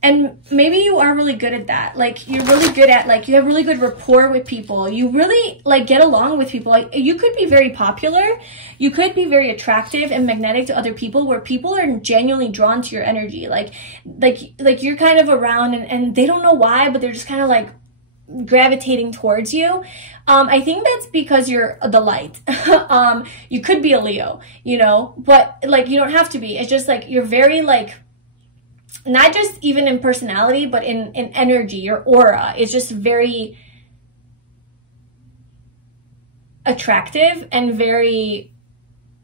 And maybe you are really good at that. Like, you're really good at, like, you have really good rapport with people. You really, like, get along with people. Like, you could be very popular. You could be very attractive and magnetic to other people, where people are genuinely drawn to your energy. Like you're kind of around and they don't know why, but they're just kind of, like, gravitating towards you. I think that's because you're the light. You could be a Leo, you know, but, like, you don't have to be. It's just, like, you're very, like, not just even in personality, but in energy. Your aura is just very attractive and very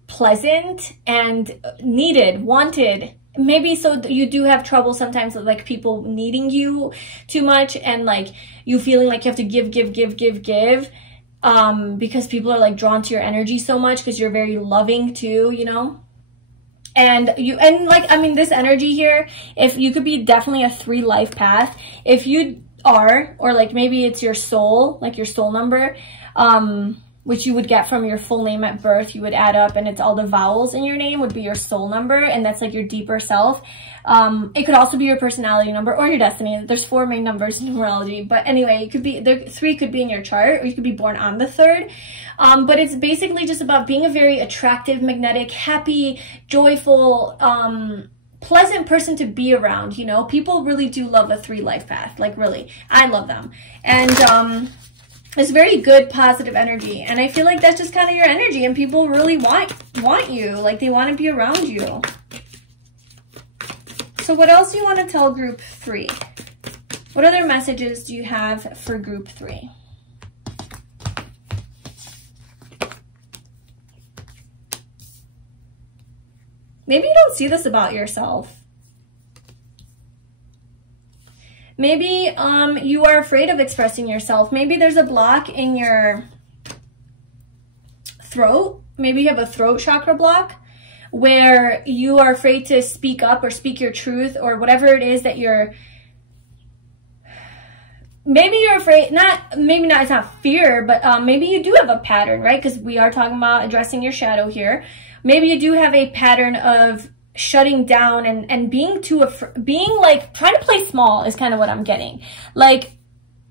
pleasant and needed, wanted. Maybe so you do have trouble sometimes with like people needing you too much, and like you feeling like you have to give, because people are like drawn to your energy so much because you're very loving too, you know? And like, I mean, this energy here, if you could be definitely a 3 life path, if you are, or like maybe it's your soul, like your soul number, which you would get from your full name at birth, you would add up, and it's all the vowels in your name would be your soul number, and that's like your deeper self. It could also be your personality number or your destiny. There's 4 main numbers in numerology, but anyway, it could be, 3 could be in your chart, or you could be born on the 3rd. But it's basically just about being a very attractive, magnetic, happy, joyful, pleasant person to be around. You know, people really do love a 3 life path. Like, really, I love them. And it's very good, positive energy. And I feel like that's just kind of your energy, and people really want you. Like, they want to be around you. So what else do you want to tell group 3? What other messages do you have for group 3? Maybe you don't see this about yourself. Maybe you are afraid of expressing yourself. Maybe there's a block in your throat. Maybe you have a throat chakra block where you are afraid to speak up or speak your truth, or whatever it is that maybe you're afraid, it's not fear, but maybe you do have a pattern, right? Because we are talking about addressing your shadow here. Maybe you do have a pattern of shutting down and being being like trying to play small is kind of what I'm getting. Like,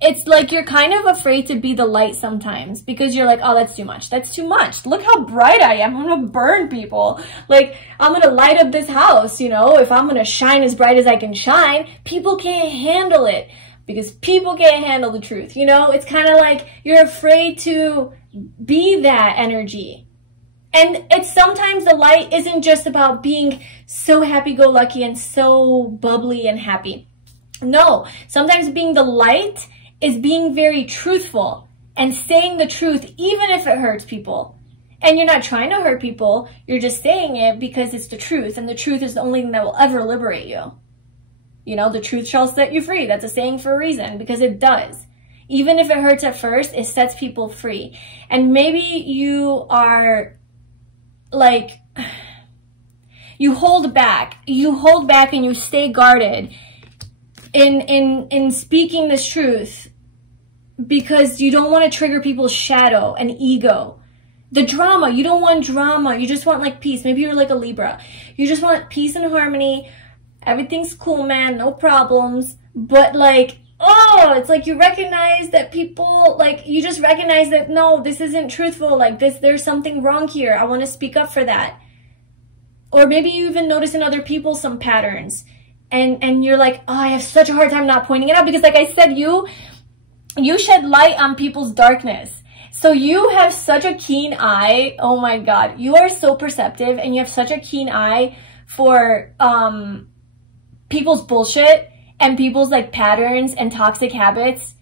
it's like you're kind of afraid to be the light sometimes because you're like, oh, that's too much. That's too much. Look how bright I am. I'm gonna burn people. Like, I'm gonna light up this house, you know? If I'm gonna shine as bright as I can shine, people can't handle it because people can't handle the truth, you know? It's kind of like you're afraid to be that energy. And it's sometimes the light isn't just about being so happy-go-lucky and so bubbly and happy. No, sometimes being the light is being very truthful and saying the truth even if it hurts people. And you're not trying to hurt people, you're just saying it because it's the truth, and the truth is the only thing that will ever liberate you. You know, the truth shall set you free. That's a saying for a reason, because it does. Even if it hurts at first, it sets people free. And maybe you are like, you hold back and you stay guarded in speaking this truth because you don't want to trigger people's shadow and ego. The drama, you don't want drama. You just want like peace. Maybe you're like a Libra. You just want peace and harmony. Everything's cool, man. No problems. But like, oh, it's like you recognize that people, like, you just recognize that, no, this isn't truthful. Like this, there's something wrong here. I want to speak up for that. Or maybe you even notice in other people some patterns. And you're like, oh, I have such a hard time not pointing it out. Because like I said, you shed light on people's darkness. So you have such a keen eye. Oh my God. You are so perceptive and you have such a keen eye for people's bullshit and people's like patterns and toxic habits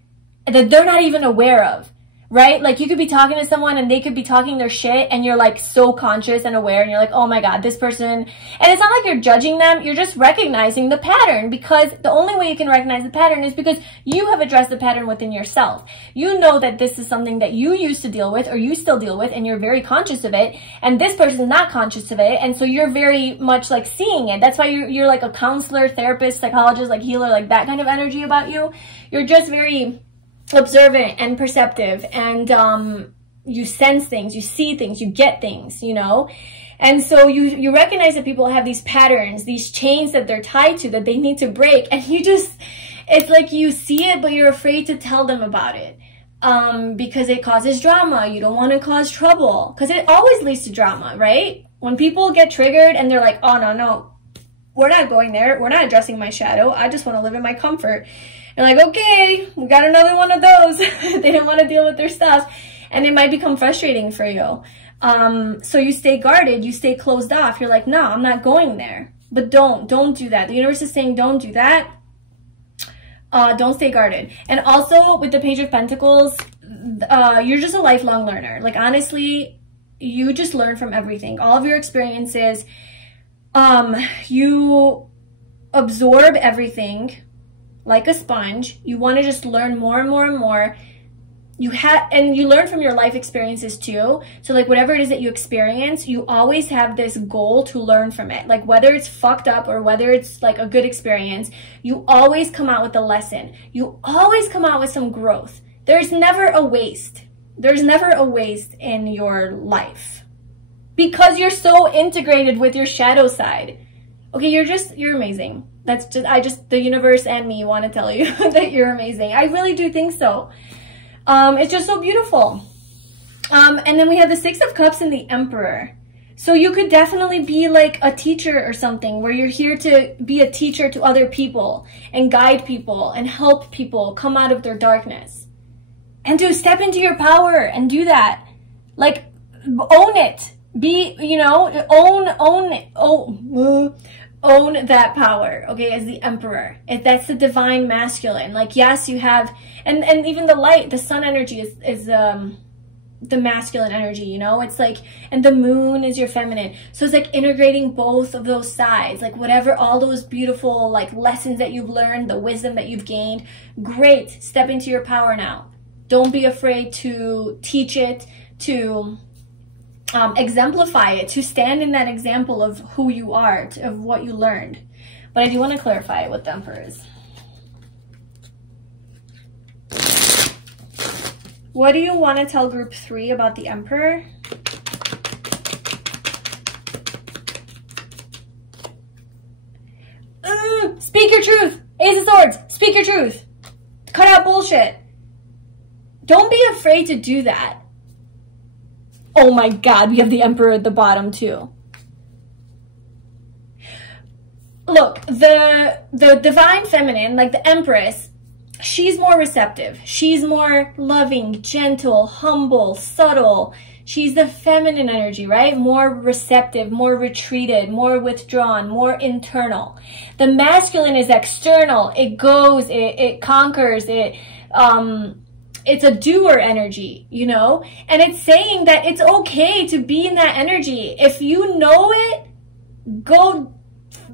that they're not even aware of. Right? Like you could be talking to someone and they could be talking their shit and you're like so conscious and aware and you're like, oh my God, this person. And it's not like you're judging them. You're just recognizing the pattern, because the only way you can recognize the pattern is because you have addressed the pattern within yourself. You know that this is something that you used to deal with or you still deal with and you're very conscious of it. And this person is not conscious of it. And so you're very much like seeing it. That's why you're like a counselor, therapist, psychologist, like healer, like that kind of energy about you. You're just very observant and perceptive, and you sense things, you see things, you get things, you know. And so you recognize that people have these patterns, these chains that they're tied to that they need to break, and you just, it's like you see it but you're afraid to tell them about it because it causes drama. You don't want to cause trouble because it always leads to drama, right? When people get triggered and they're like, oh no, we're not going there, we're not addressing my shadow, I just want to live in my comfort. You're like, okay, we got another one of those. They didn't want to deal with their stuff. And it might become frustrating for you. So you stay guarded, you stay closed off. You're like, no, I'm not going there. But don't do that. The universe is saying, don't do that. Don't stay guarded. And also with the Page of Pentacles, you're just a lifelong learner. Like, honestly, you just learn from everything. All of your experiences, you absorb everything like a sponge. You want to just learn more and more and more. And you learn from your life experiences too. So like whatever it is that you experience, you always have this goal to learn from it. Like whether it's fucked up or whether it's like a good experience, you always come out with a lesson. You always come out with some growth. There's never a waste. There's never a waste in your life because you're so integrated with your shadow side. Okay, you're amazing. That's just, the universe and me want to tell you that you're amazing. I really do think so. It's just so beautiful. And then we have the Six of Cups and the Emperor. So you could definitely be like a teacher or something where you're here to be a teacher to other people and guide people and help people come out of their darkness. And to step into your power and do that. Like, own it. Be, you know, own that power, okay, as the Emperor. If that's the divine masculine. Like, yes, you have, and even the light, the sun energy is the masculine energy, you know? It's like, and the moon is your feminine. So it's like integrating both of those sides, like whatever, all those beautiful like lessons that you've learned, the wisdom that you've gained. Great, step into your power now. Don't be afraid to teach it, to exemplify it, to stand in that example of who you are, of what you learned. But I do want to clarify what the Emperor is. What do you want to tell group 3 about the Emperor? Speak your truth. Ace of Swords. Speak your truth. Cut out bullshit. Don't be afraid to do that. Oh my God, we have the Emperor at the bottom too. Look, the divine feminine, like the Empress, she's more receptive. She's more loving, gentle, humble, subtle. She's the feminine energy, right? More receptive, more retreated, more withdrawn, more internal. The masculine is external. It goes, it conquers, it's a doer energy, you know? And it's saying that it's okay to be in that energy. If you know it, go,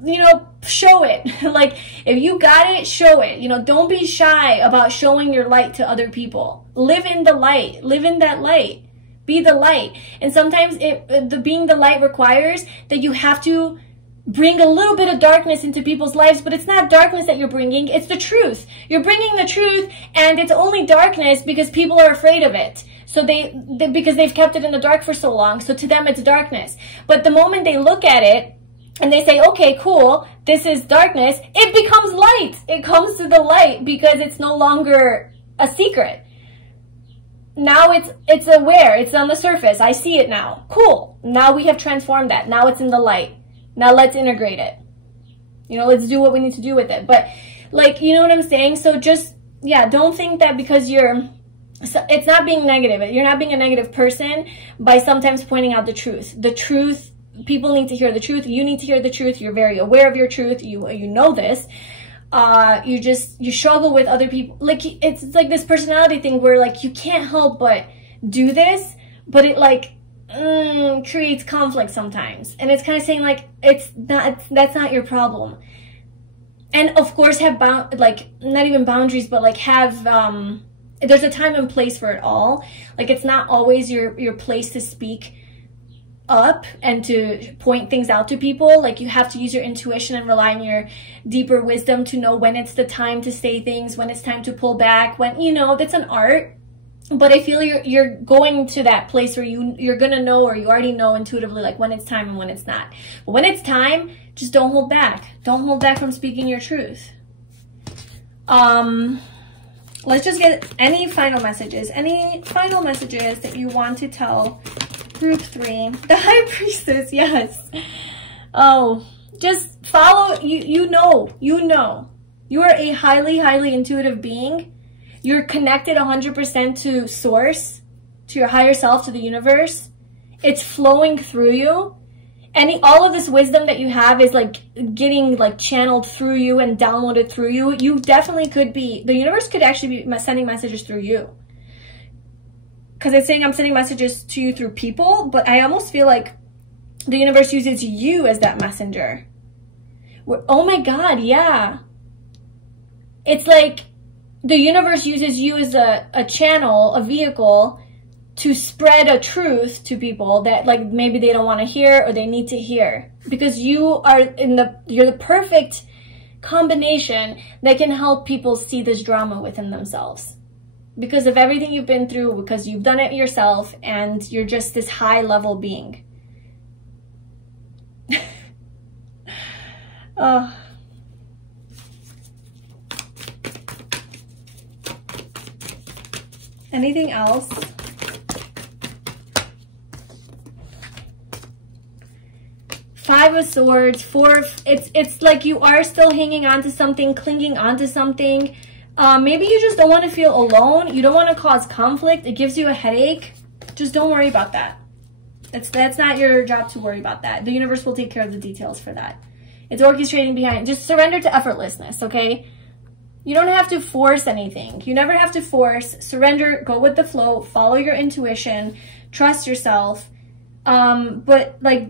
you know, show it. Like, if you got it, show it. You know, don't be shy about showing your light to other people. Live in the light. Live in that light. Be the light. And sometimes being the light requires that you have to bring a little bit of darkness into people's lives, but it's not darkness that you're bringing, it's the truth. You're bringing the truth, and it's only darkness because people are afraid of it. So because they've kept it in the dark for so long, so to them it's darkness. But the moment they look at it and they say, okay, cool, this is darkness, it becomes light. It comes to the light because it's no longer a secret. Now it's aware, it's on the surface. I see it now. Cool. Now we have transformed that. Now it's in the light. Now let's integrate it. You know, let's do what we need to do with it. But, like, you know what I'm saying? So just, yeah, don't think that because it's not being negative. You're not being a negative person by sometimes pointing out the truth. The truth, people need to hear the truth. You need to hear the truth. You're very aware of your truth. You know this. You struggle with other people. Like, it's like this personality thing where, like, you can't help but do this, but it, like, creates conflict sometimes. And it's kind of saying, like, that's not your problem. And of course have like, not even boundaries, but like have, there's a time and place for it all. Like, it's not always your place to speak up and to point things out to people. Like, you have to use your intuition and rely on your deeper wisdom to know when it's the time to say things, when it's time to pull back, when, you know, that's an art. But I feel you're going to that place where you're gonna know, or you already know intuitively, like, when it's time and when it's not. But when it's time, just don't hold back. Don't hold back from speaking your truth. Let's just get any final messages. Any final messages that you want to tell Group 3. The High Priestess, yes. Oh, just follow, you know. You are a highly, highly intuitive being. You're connected 100% to source, to your higher self, to the universe. It's flowing through you. And all of this wisdom that you have is like getting like channeled through you and downloaded through you. You definitely could be, the universe could actually be sending messages through you. Because it's saying I'm sending messages to you through people, but I almost feel like the universe uses you as that messenger. Oh my God, yeah. It's like the universe uses you as a channel, a vehicle, to spread a truth to people that, like, maybe they don't want to hear or they need to hear. Because you're the perfect combination that can help people see this drama within themselves. Because of everything you've been through, because you've done it yourself, and you're just this high level being. Anything else? Five of Swords, it's like you are still hanging on to something, clinging on to something. Maybe you just don't want to feel alone. You don't want to cause conflict. It gives you a headache. Just don't worry about that. That's not your job to worry about that. The universe will take care of the details for that. It's orchestrating behind. Just surrender to effortlessness, okay? You don't have to force anything. You never have to force. Surrender, go with the flow, follow your intuition, trust yourself. But, like,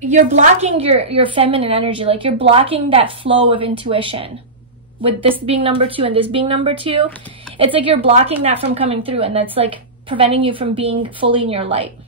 you're blocking your feminine energy. Like, you're blocking that flow of intuition. With this being number 2 and this being number 2, it's like you're blocking that from coming through, and that's like preventing you from being fully in your light.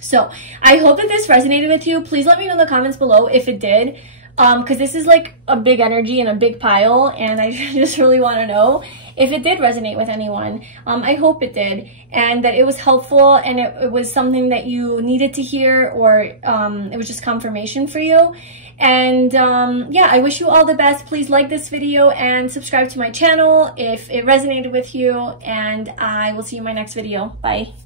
So I hope that this resonated with you. Please let me know in the comments below if it did. because this is like a big energy and a big pile, and I just really want to know if it did resonate with anyone. I hope it did, and that it was helpful, and it was something that you needed to hear, or it was just confirmation for you. And yeah, I wish you all the best. Please like this video and subscribe to my channel if it resonated with you, and I will see you in my next video. Bye.